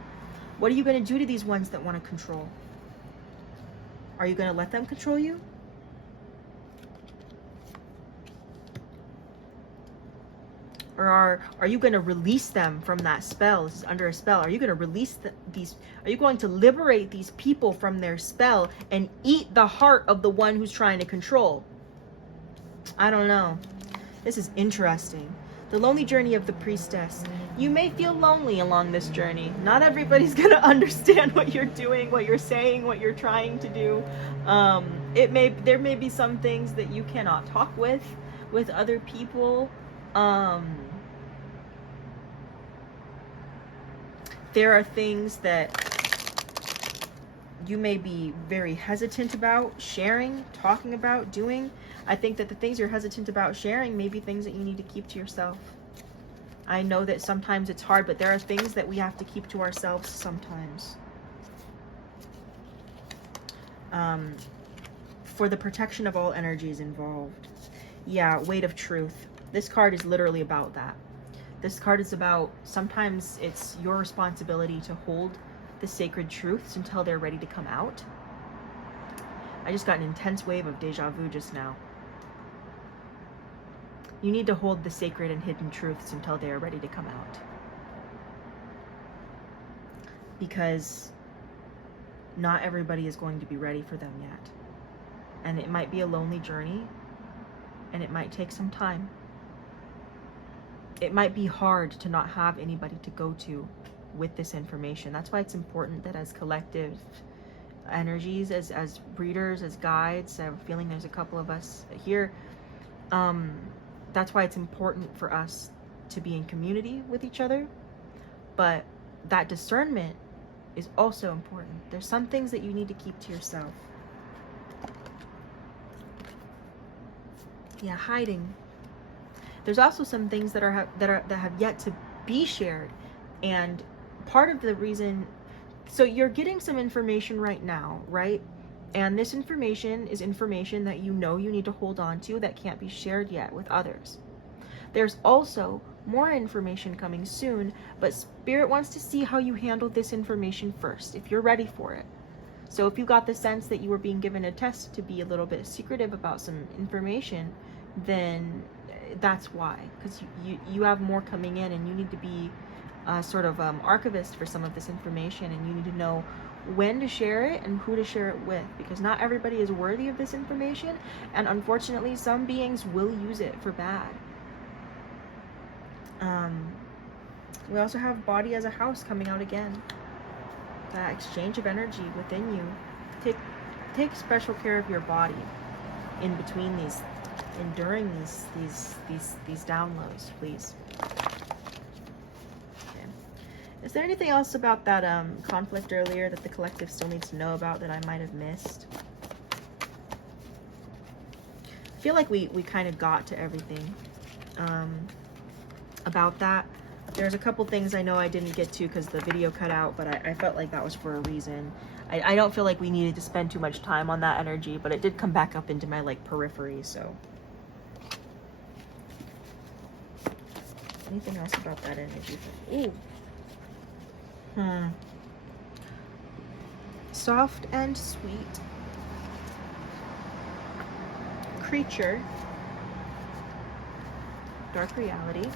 What are you going to do to these ones that want to control? Are you going to let them control you? Or are you going to release them from that spell? This is under a spell. Are you going to release are you going to liberate these people from their spell and eat the heart of the one who's trying to control? I don't know. This is interesting. The lonely journey of the priestess. You may feel lonely along this journey. Not everybody's going to understand what you're doing, what you're saying, what you're trying to do. There may be some things that you cannot talk with other people. There are things that you may be very hesitant about sharing, talking about, doing. I think that the things you're hesitant about sharing may be things that you need to keep to yourself. I know that sometimes it's hard, but there are things that we have to keep to ourselves sometimes. For the protection of all energies involved. Yeah, weight of truth. This card is literally about that. This card is about, sometimes it's your responsibility to hold the sacred truths until they're ready to come out. I just got an intense wave of deja vu just now. You need to hold the sacred and hidden truths until they are ready to come out. Because not everybody is going to be ready for them yet. And it might be a lonely journey, and it might take some time. it might be hard to not have anybody to go to with this information. That's why it's important that as collective energies, as readers, as guides, I'm feeling there's a couple of us here, that's why it's important for us to be in community with each other. But that discernment is also important. There's some things that you need to keep to yourself. Yeah, hiding. There's also some things that have yet to be shared, and part of the reason, so you're getting some information right now, right? And this information is information that you know you need to hold on to, that can't be shared yet with others. There's also more information coming soon, but Spirit wants to see how you handle this information first, if you're ready for it. So if you got the sense that you were being given a test to be a little bit secretive about some information, then that's why, because you have more coming in, and you need to be sort of archivist for some of this information, and you need to know when to share it and who to share it with, because not everybody is worthy of this information, and unfortunately some beings will use it for bad. We also have body as a house coming out again. That exchange of energy within you. Take special care of your body in between these, and during these downloads, please. Okay. Is there anything else about that conflict earlier that the collective still needs to know about that I might have missed? I feel like we kind of got to everything about that. There's a couple things I know I didn't get to because the video cut out, but I felt like that was for a reason. I don't feel like we needed to spend too much time on that energy, but it did come back up into my like periphery, so. Anything else about that energy? Ooh. Soft and sweet. Creature. Dark reality.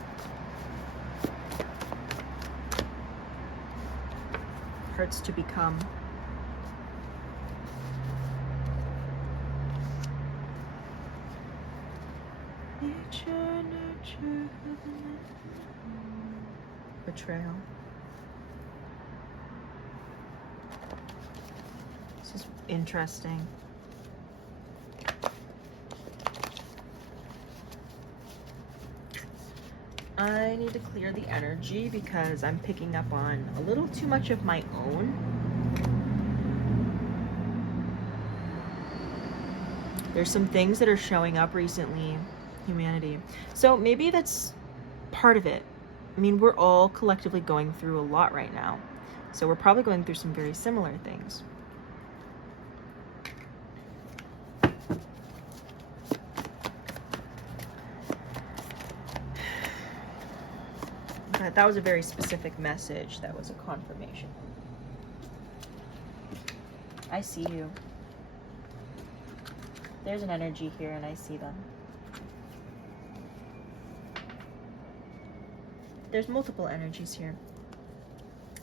Hurts to become. Betrayal. This is interesting. I need to clear the energy because I'm picking up on a little too much of my own. There's some things that are showing up recently, humanity. So maybe that's part of it. I mean, we're all collectively going through a lot right now. So we're probably going through some very similar things. But that was a very specific message. That was a confirmation. I see you. There's an energy here and I see them. There's multiple energies here.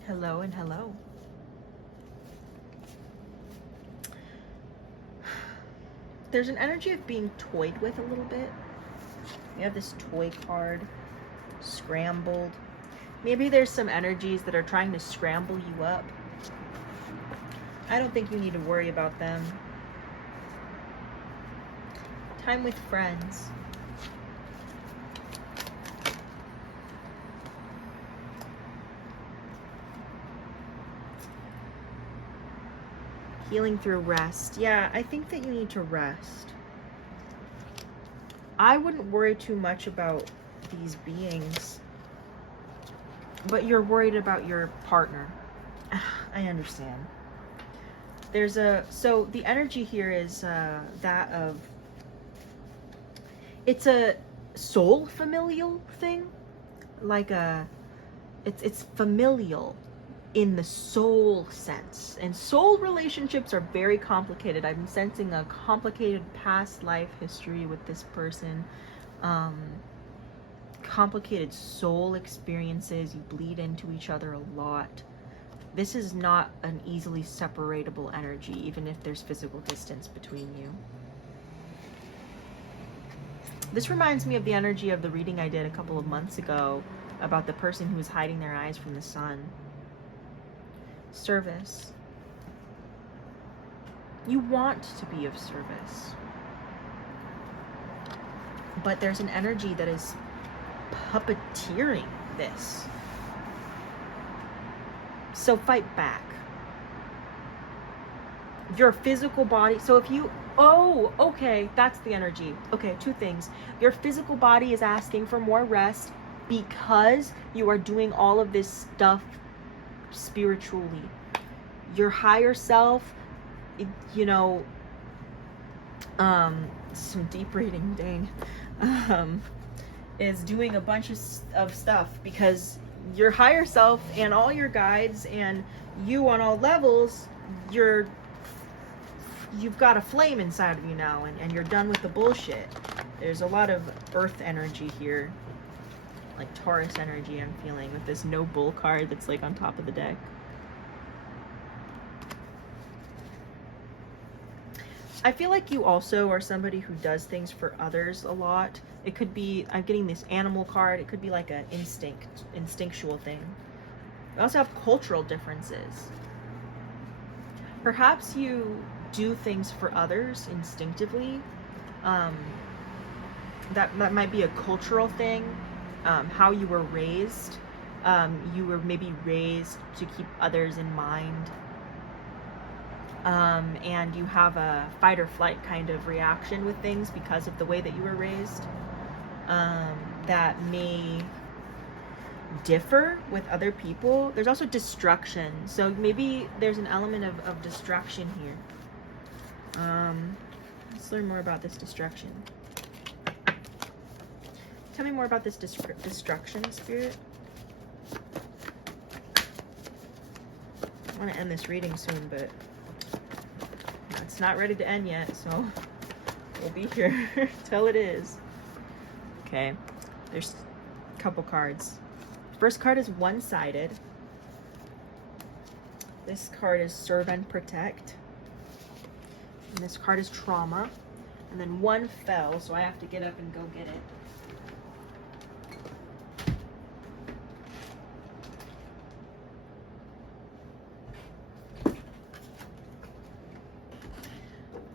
Hello and hello. There's an energy of being toyed with a little bit. We have this toy card, scrambled. Maybe there's some energies that are trying to scramble you up. I don't think you need to worry about them. Time with friends. Healing through rest. Yeah, I think that you need to rest. I wouldn't worry too much about these beings, but you're worried about your partner. I understand. So the energy here is that of, it's a soul familial thing, like it's familial in the soul sense, and soul relationships are very complicated. I'm sensing a complicated past life history with this person, complicated soul experiences. You bleed into each other a lot. This is not an easily separatable energy, even if there's physical distance between you. This reminds me of the energy of the reading I did a couple of months ago about the person who was hiding their eyes from the sun. Service. You want to be of service. But there's an energy that is puppeteering this. So fight back. Your physical body, so if you, oh, okay, that's the energy. Okay, two things. Your physical body is asking for more rest because you are doing all of this stuff spiritually. Your higher self, you know, some deep reading, dang, is doing a bunch of stuff because your higher self and all your guides and you on all levels, you've got a flame inside of you now, and you're done with the bullshit. There's a lot of earth energy here, like Taurus energy I'm feeling with this no bull card that's like on top of the deck. I feel like you also are somebody who does things for others a lot. It could be, I'm getting this animal card, it could be like an instinctual thing. We also have cultural differences. Perhaps you do things for others instinctively. That might be a cultural thing. How you were raised. You were maybe raised to keep others in mind. And you have a fight or flight kind of reaction with things because of the way that you were raised. That may differ with other people. There's also destruction. So maybe there's an element of destruction here. Let's learn more about this destruction. Tell me more about this destruction, Spirit. I want to end this reading soon, but it's not ready to end yet, so we'll be here till it is. Okay, there's a couple cards. First card is one-sided. This card is serve and protect. And this card is trauma. And then one fell, so I have to get up and go get it.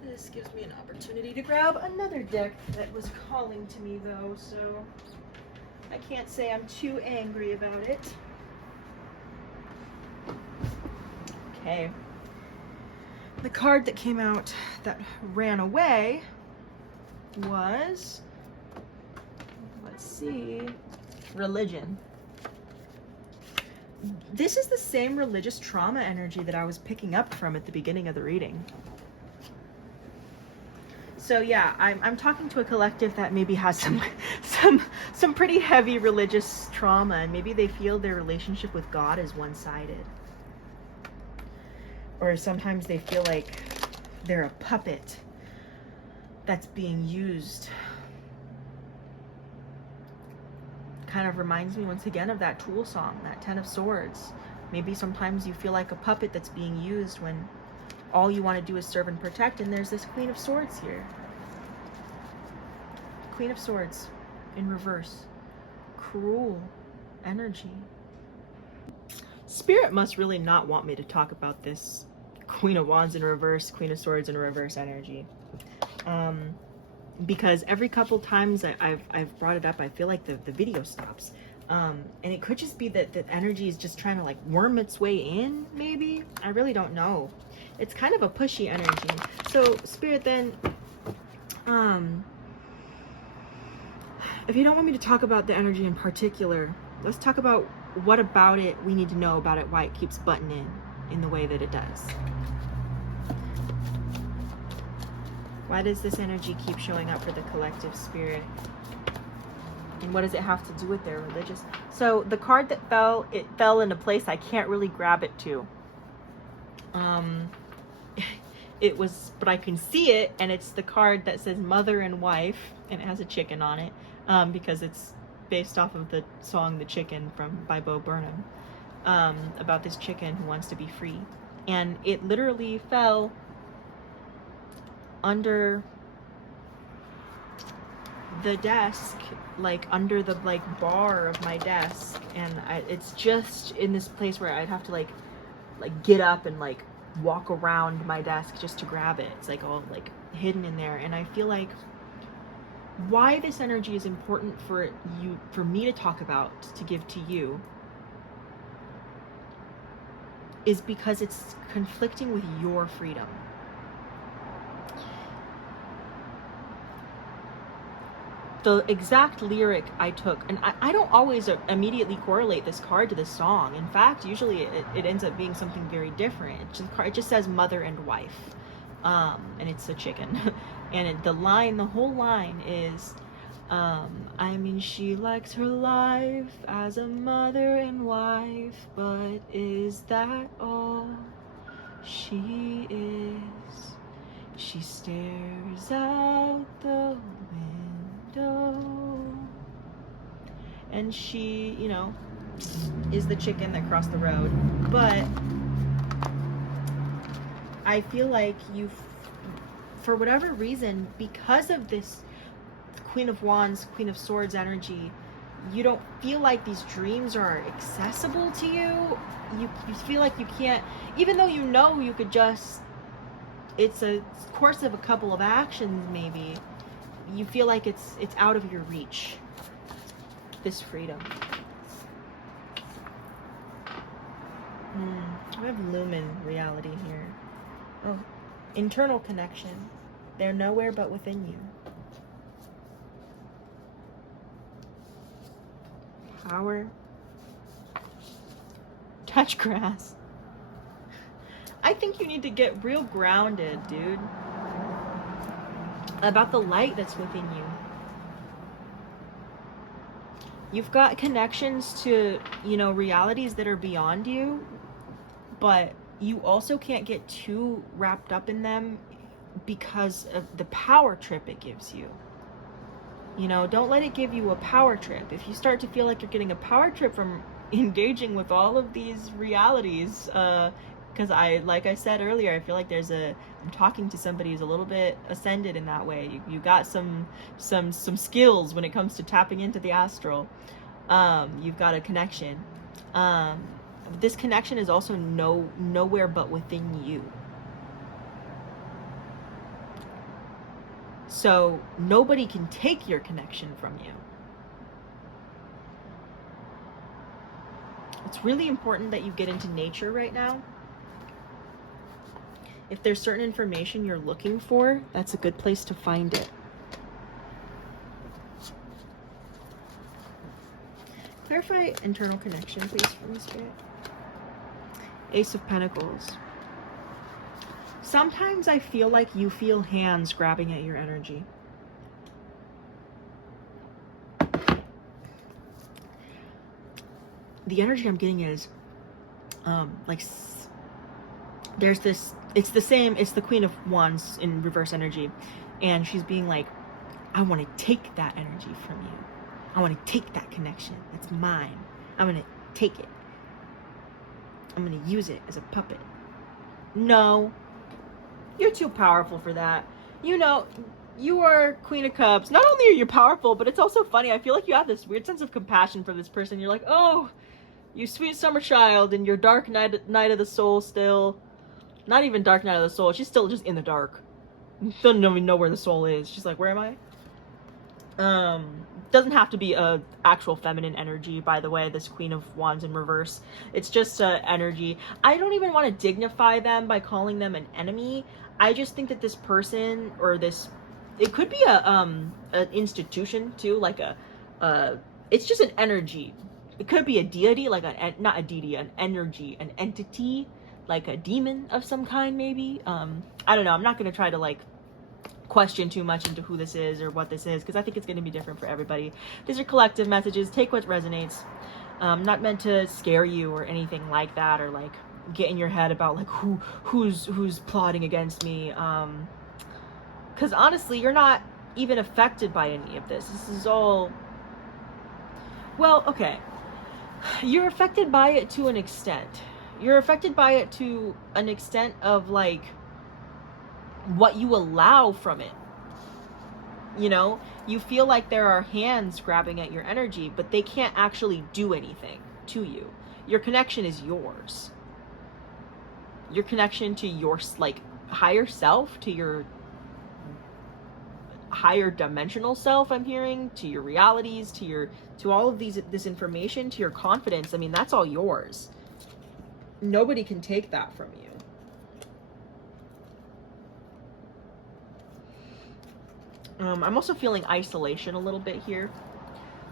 This gives me an opportunity to grab another deck that was calling to me though, so I can't say I'm too angry about it. Okay. The card that came out that ran away was, let's see, religion. This is the same religious trauma energy that I was picking up from at the beginning of the reading. So yeah, I'm talking to a collective that maybe has some pretty heavy religious trauma, and maybe they feel their relationship with God is one-sided. Or sometimes they feel like they're a puppet that's being used. Kind of reminds me once again of that Tool song, that 10 of Swords. Maybe sometimes you feel like a puppet that's being used when all you want to do is serve and protect, and there's this Queen of Swords here. Queen of Swords in reverse. Cruel energy. Spirit must really not want me to talk about this Queen of Wands in reverse, Queen of Swords in reverse energy. Because every couple times I've brought it up, I feel like the video stops. And it could just be that energy is just trying to like worm its way in, maybe? I really don't know. It's kind of a pushy energy. So, Spirit, then, if you don't want me to talk about the energy in particular, let's talk about what about it we need to know about it, why it keeps butting in the way that it does. Why does this energy keep showing up for the collective, Spirit? And what does it have to do with their religious? So the card that fell, it fell in a place I can't really grab it to. It was, but I can see it, and it's the card that says mother and wife, and it has a chicken on it, because it's based off of the song The Chicken by Bo Burnham, about this chicken who wants to be free. And it literally fell under the desk, like under the like bar of my desk, and it's just in this place where I'd have to like get up and like walk around my desk just to grab it. It's like all like hidden in there, and I feel like why this energy is important for me to talk about, to give to you, is because it's conflicting with your freedom. The exact lyric I took, and I don't always immediately correlate this card to this song. In fact, usually it ends up being something very different. It just says mother and wife, and it's a chicken. And the whole line is, I mean, she likes her life as a mother and wife, but is that all she is? She stares out the window, and she, you know, is the chicken that crossed the road. But I feel like you, for whatever reason, because of this Queen of Wands, Queen of Swords energy, you don't feel like these dreams are accessible to you. You feel like you can't, even though you know you could just, it's a course of a couple of actions maybe, you feel like it's out of your reach, this freedom. We have lumen reality here. Oh, internal connection. They're nowhere but within you. Power. Touch grass. I think you need to get real grounded, dude, about the light that's within you. You've got connections to, you know, realities that are beyond you, but you also can't get too wrapped up in them because of the power trip it gives you. You know, don't let it give you a power trip. If you start to feel like you're getting a power trip from engaging with all of these realities, because like I said earlier, I feel like I'm talking to somebody who's a little bit ascended in that way. You got some skills when it comes to tapping into the astral. You've got a connection. This connection is also nowhere but within you. So nobody can take your connection from you. It's really important that you get into nature right now. If there's certain information you're looking for, that's a good place to find it. Clarify internal connection, please, from the Spirit. Ace of Pentacles. Sometimes I feel like you feel hands grabbing at your energy. The energy I'm getting is, like, there's this, it's the Queen of Wands in reverse energy. And she's being like, I want to take that energy from you. I want to take that connection. That's mine. I'm going to take it. I'm going to use it as a puppet. No. You're too powerful for that. You know, you are Queen of Cups. Not only are you powerful, but it's also funny. I feel like you have this weird sense of compassion for this person. You're like, oh, you sweet summer child in your dark night of the soul still. Not even dark night of the soul. She's still just in the dark. Doesn't even know where the soul is. She's like, where am I? Doesn't have to be a actual feminine energy, by the way, this Queen of Wands in reverse. It's just energy. I don't even want to dignify them by calling them an enemy. I just think that this person, or this, it could be an institution too, like it's just an energy. It could be a deity, like not a deity, an energy, an entity, like a demon of some kind, maybe. I don't know. I'm not going to try to like question too much into who this is or what this is, because I think it's going to be different for everybody. These are collective messages. Take what resonates. Not meant to scare you or anything like that, or like get in your head about like who's plotting against me. Because honestly, you're not even affected by any of this. This is all, well, okay. You're affected by it to an extent. You're affected by it to an extent of like what you allow from it. You know, you feel like there are hands grabbing at your energy, but they can't actually do anything to you. Your connection is yours. Your connection to your like higher self, to your higher dimensional self, I'm hearing, to your realities, to all of this information, to your confidence. I mean, that's all yours. Nobody can take that from you. I'm also feeling isolation a little bit here.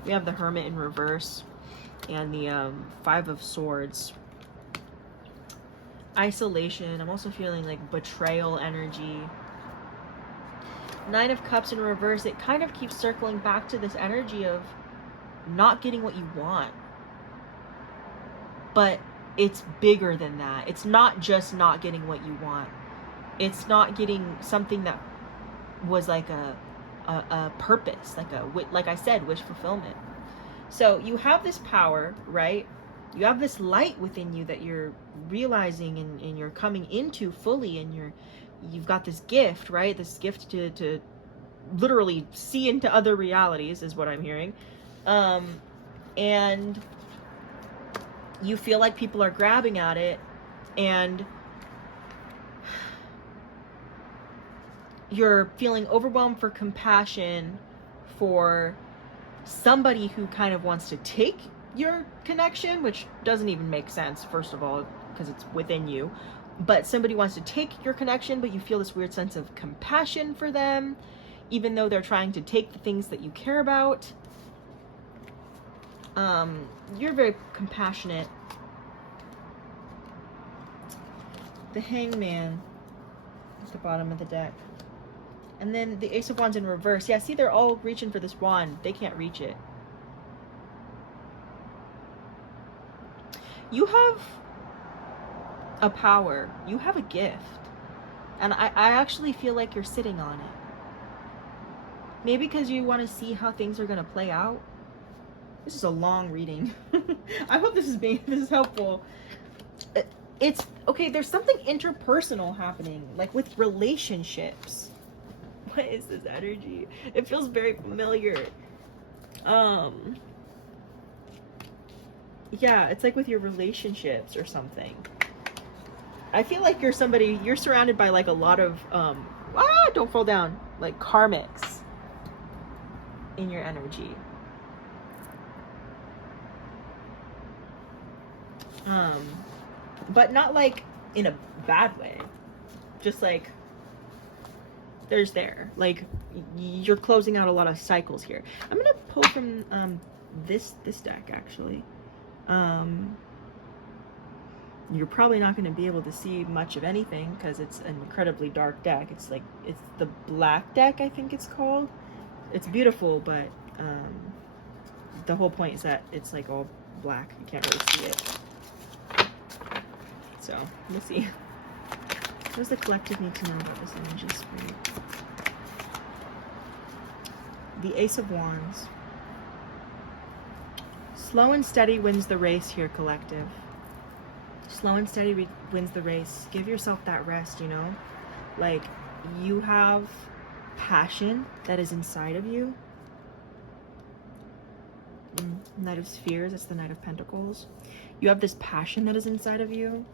We have the Hermit in reverse and the Five of Swords. Isolation. I'm also feeling like betrayal energy. Nine of Cups in reverse. It kind of keeps circling back to this energy of not getting what you want. But it's bigger than that. It's not just not getting what you want. It's not getting something that was like a purpose, like I said, wish fulfillment. So you have this power, right? You have this light within you that you're realizing and you're coming into fully, and you've got this gift, right? This gift to literally see into other realities is what I'm hearing. And you feel like people are grabbing at it, and you're feeling overwhelmed for compassion for somebody who kind of wants to take your connection, which doesn't even make sense, first of all, because it's within you. But somebody wants to take your connection, but you feel this weird sense of compassion for them, even though they're trying to take the things that you care about. You're very compassionate. The Hangman at the bottom of the deck. And then the Ace of Wands in reverse. Yeah, see, they're all reaching for this wand. They can't reach it. You have a power. You have a gift. And I actually feel like you're sitting on it. Maybe because you want to see how things are going to play out. This is a long reading. I hope this is helpful. It's okay, there's something interpersonal happening, like with relationships. What is this energy? It feels very familiar. Yeah, it's like with your relationships or something. I feel like you're surrounded by like a lot of don't fall down, like karmics in your energy. But not like in a bad way. Just like there's like you're closing out a lot of cycles here. I'm gonna pull from this deck actually. You're probably not going to be able to see much of anything because it's an incredibly dark deck. It's the black deck, I think it's called. It's beautiful, but the whole point is that it's like all black. You can't really see it. So we'll see. What does the collective need to know about this energy spirit? The Ace of Wands. Slow and steady wins the race here, collective. Slow and steady wins the race. Give yourself that rest, you know? Like, you have passion that is inside of you. Knight of Spheres, that's the Knight of Pentacles. You have this passion that is inside of you.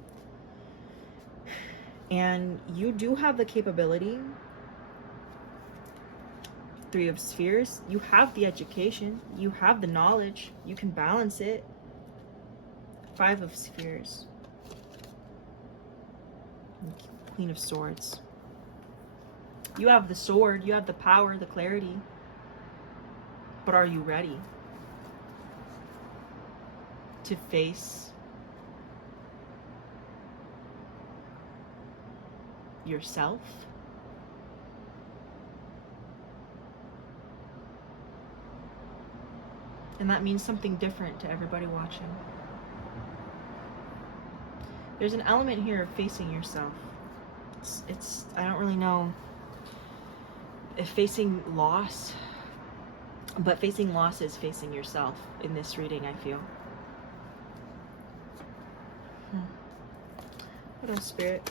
And you do have the capability. Three of Spheres, you have the education, you have the knowledge, you can balance it. Five of Spheres. Queen of Swords. You have the sword, you have the power, the clarity. But are you ready to face yourself? And that means something different to everybody watching. There's an element here of facing yourself. It's I don't really know if facing loss, but facing loss is facing yourself in this reading, I feel. What else, Spirit?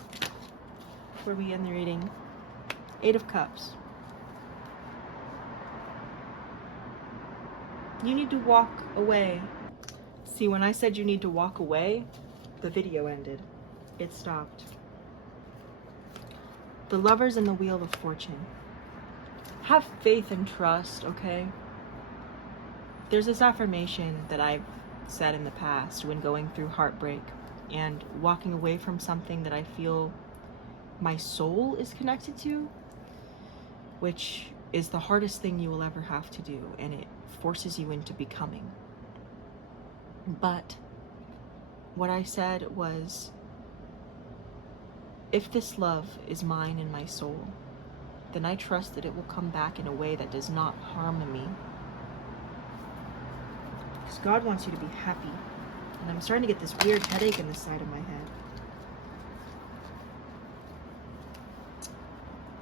Before we end the reading. Eight of Cups. You need to walk away. See, when I said you need to walk away, the video ended. It stopped. The Lovers and the Wheel of Fortune. Have faith and trust, okay? There's this affirmation that I've said in the past when going through heartbreak and walking away from something that I feel my soul is connected to, which is the hardest thing you will ever have to do, and it forces you into becoming. But what I said was, if this love is mine and my soul, then I trust that it will come back in a way that does not harm me. Because God wants you to be happy. And I'm starting to get this weird headache in the side of my head.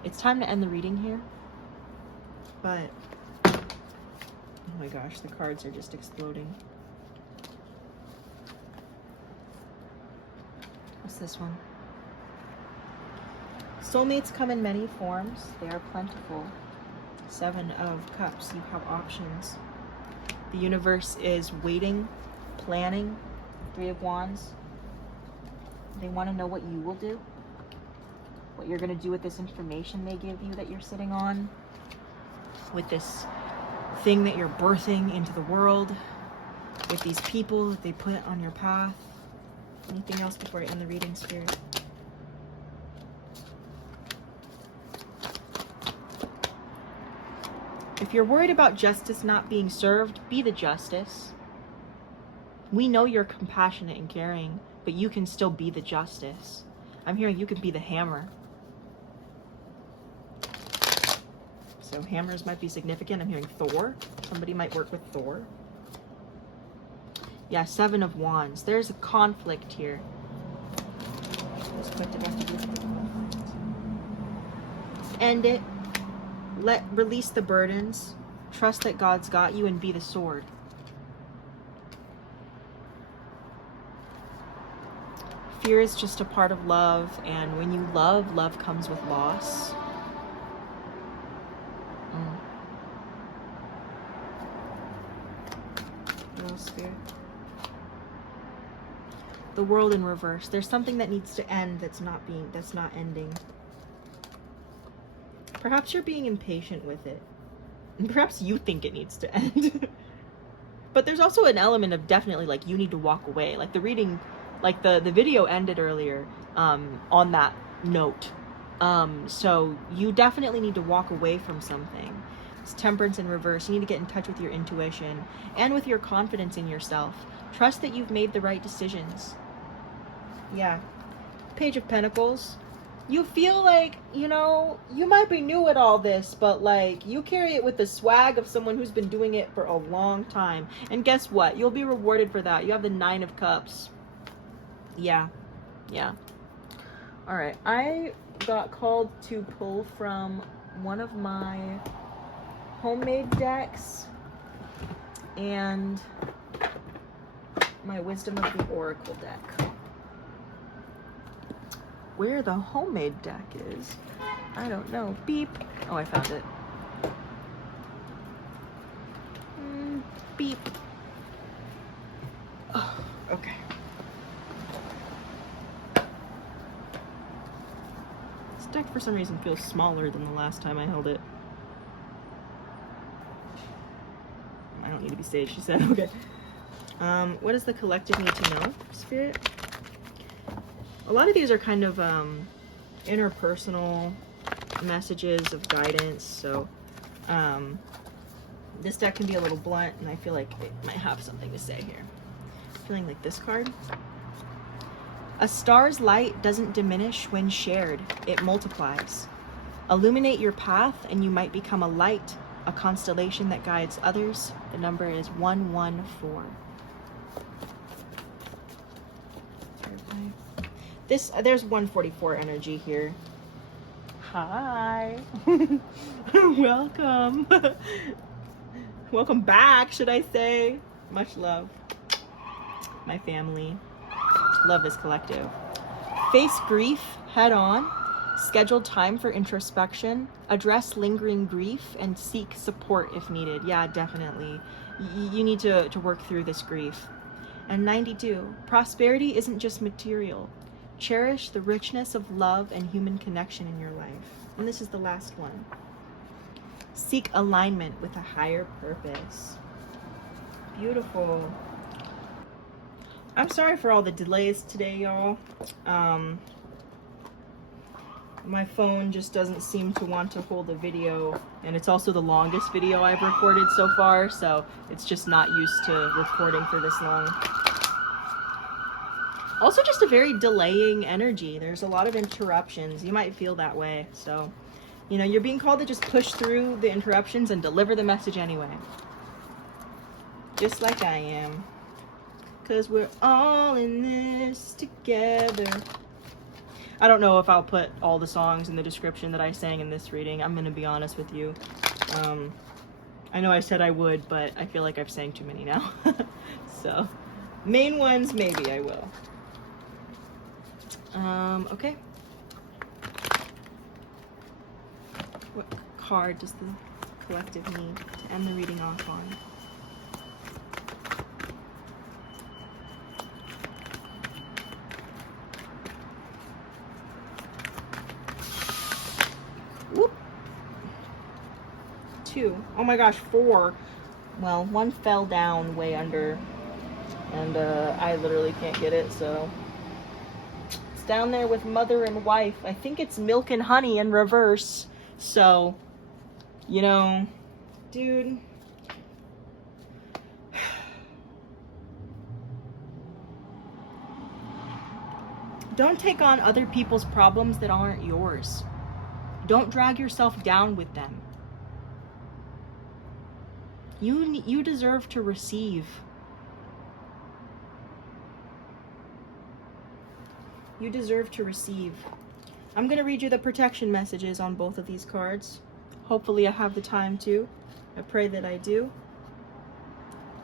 It's time to end the reading here. But, oh my gosh, the cards are just exploding. What's this one? Soulmates come in many forms. They are plentiful. 7 of Cups. You have options. The universe is waiting, planning. 3 of Wands. They want to know what you will do. What you're going to do with this information they give you that you're sitting on. With this thing that you're birthing into the world. With these people that they put on your path. Anything else before I end the reading, Spirit? If you're worried about justice not being served, be the justice. We know you're compassionate and caring, but you can still be the justice. I'm hearing you can be the hammer. So hammers might be significant. I'm hearing Thor. Somebody might work with Thor. Yeah, 7 of Wands. There's a conflict here. Let's put the rest of this conflict. End it. Release the burdens. Trust that God's got you and be the sword. Fear is just a part of love, and when you love, love comes with loss. Little Spirit. The World in reverse. There's something that needs to end that's not ending. Perhaps you're being impatient with it. And perhaps you think it needs to end. But there's also an element of definitely like you need to walk away. Like the reading, like the video ended earlier on that note. So you definitely need to walk away from something. It's Temperance in reverse. You need to get in touch with your intuition and with your confidence in yourself. Trust that you've made the right decisions. Yeah. Page of Pentacles. You feel like, you know, you might be new at all this, but like you carry it with the swag of someone who's been doing it for a long time. And guess what? You'll be rewarded for that. You have the 9 of Cups. Yeah. Yeah. All right. I got called to pull from one of my homemade decks and my Wisdom of the Oracle deck. Where the homemade deck is, I don't know. Beep. Oh, I found it. Beep. Oh, okay. This deck for some reason feels smaller than the last time I held it. I don't need to be sage, she said. Okay. What does the collective need to know, Spirit? A lot of these are kind of interpersonal messages of guidance, so this deck can be a little blunt, and I feel like it might have something to say here. Feeling like this card. A star's light doesn't diminish when shared, it multiplies. Illuminate your path, and you might become a light, a constellation that guides others. The number is 114. There's 144 energy here. Hi. Welcome. Welcome back, should I say. Much love. My family. Love is collective. Face grief head on. Schedule time for introspection, address lingering grief, and seek support if needed. Yeah, definitely. You need to work through this grief. And 92, prosperity isn't just material. Cherish the richness of love and human connection in your life. And this is the last one. Seek alignment with a higher purpose. Beautiful. I'm sorry for all the delays today, y'all. My phone just doesn't seem to want to hold a video, and it's also the longest video I've recorded so far, so it's just not used to recording for this long. Also just a very delaying energy. There's a lot of interruptions. You might feel that way, so you're being called to just push through the interruptions and deliver the message anyway. Just like I am. Because we're all in this together. I don't know if I'll put all the songs in the description that I sang in this reading. I'm going to be honest with you. I know I said I would, but I feel like I've sang too many now. So, main ones, maybe I will. Okay. What card does the collective need to end the reading off on? Whoop. 2. Oh my gosh, 4. Well, 1 fell down way under, and I literally can't get it, so it's down there with mother and wife. I think it's milk and honey in reverse. So, dude, don't take on other people's problems that aren't yours. Don't drag yourself down with them. You deserve to receive. You deserve to receive. I'm going to read you the protection messages on both of these cards. Hopefully I have the time to. I pray that I do.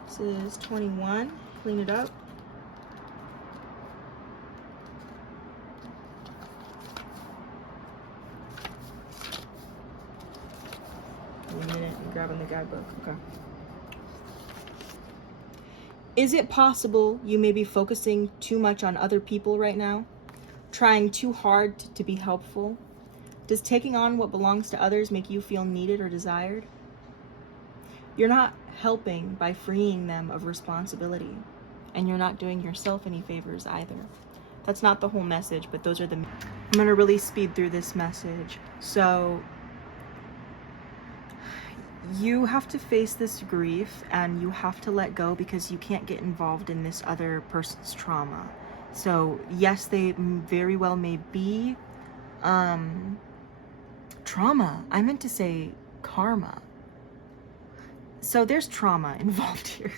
This is 21. Clean it up. A minute, I'm grabbing the guidebook. Okay. Is it possible you may be focusing too much on other people right now? Trying too hard to be helpful? Does taking on what belongs to others make you feel needed or desired? You're not helping by freeing them of responsibility, and you're not doing yourself any favors either. That's not the whole message, but those are the... I'm going to really speed through this message. So, you have to face this grief, and you have to let go because you can't get involved in this other person's trauma. So, yes, they very well may be trauma. I meant to say karma. So there's trauma involved here.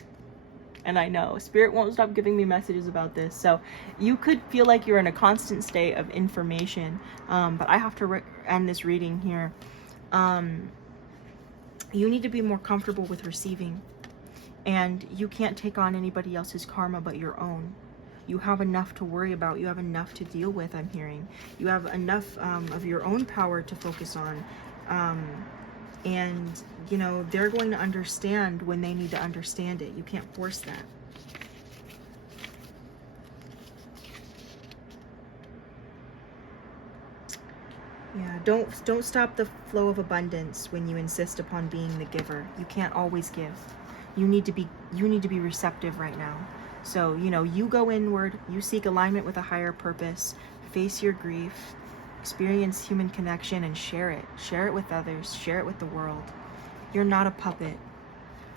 And I know Spirit won't stop giving me messages about this. So you could feel like you're in a constant state of information. But I have to end this reading here. You need to be more comfortable with receiving. And you can't take on anybody else's karma but your own. You have enough to worry about. You have enough to deal with, I'm hearing. You have enough of your own power to focus on. And, they're going to understand when they need to understand it. You can't force that. Yeah, don't stop the flow of abundance when you insist upon being the giver. You can't always give. You need to be receptive right now. So, you go inward, you seek alignment with a higher purpose, face your grief, experience human connection, and share it. Share it with others, share it with the world. You're not a puppet.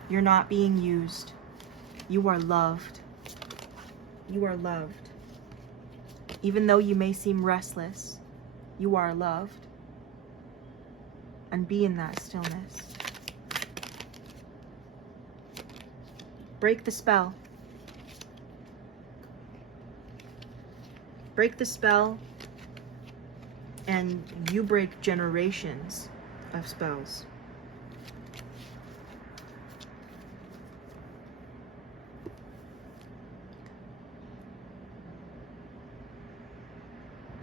You're not being used. You are loved. You are loved. Even though you may seem restless, you are loved. And be in that stillness. Break the spell. Break the spell, and you break generations of spells.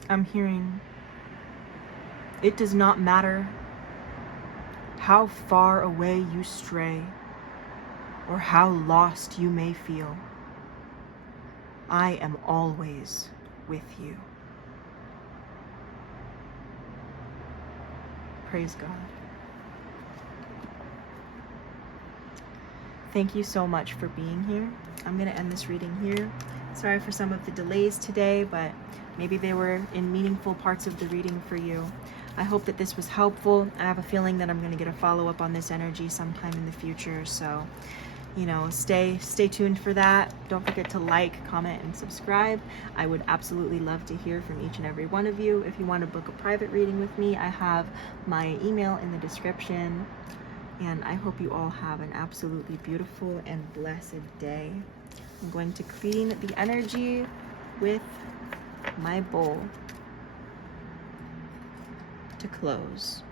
I'm hearing It does not matter how far away you stray or how lost you may feel. I am always with you. Praise God. Thank you so much for being here. I'm going to end this reading here. Sorry for some of the delays today, but maybe they were in meaningful parts of the reading for you. I hope that this was helpful. I have a feeling that I'm going to get a follow-up on this energy sometime in the future, so stay tuned for that. Don't forget to like, comment, and subscribe. I would absolutely love to hear from each and every one of you. If you want to book a private reading with me, I have my email in the description. And I hope you all have an absolutely beautiful and blessed day. I'm going to clean the energy with my bowl to close.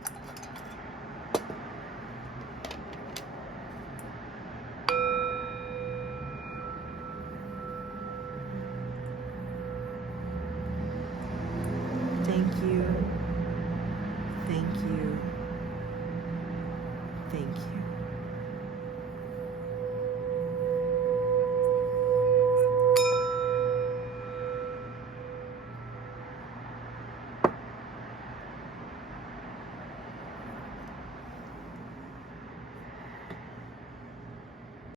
Thank you. Thank you. Thank you.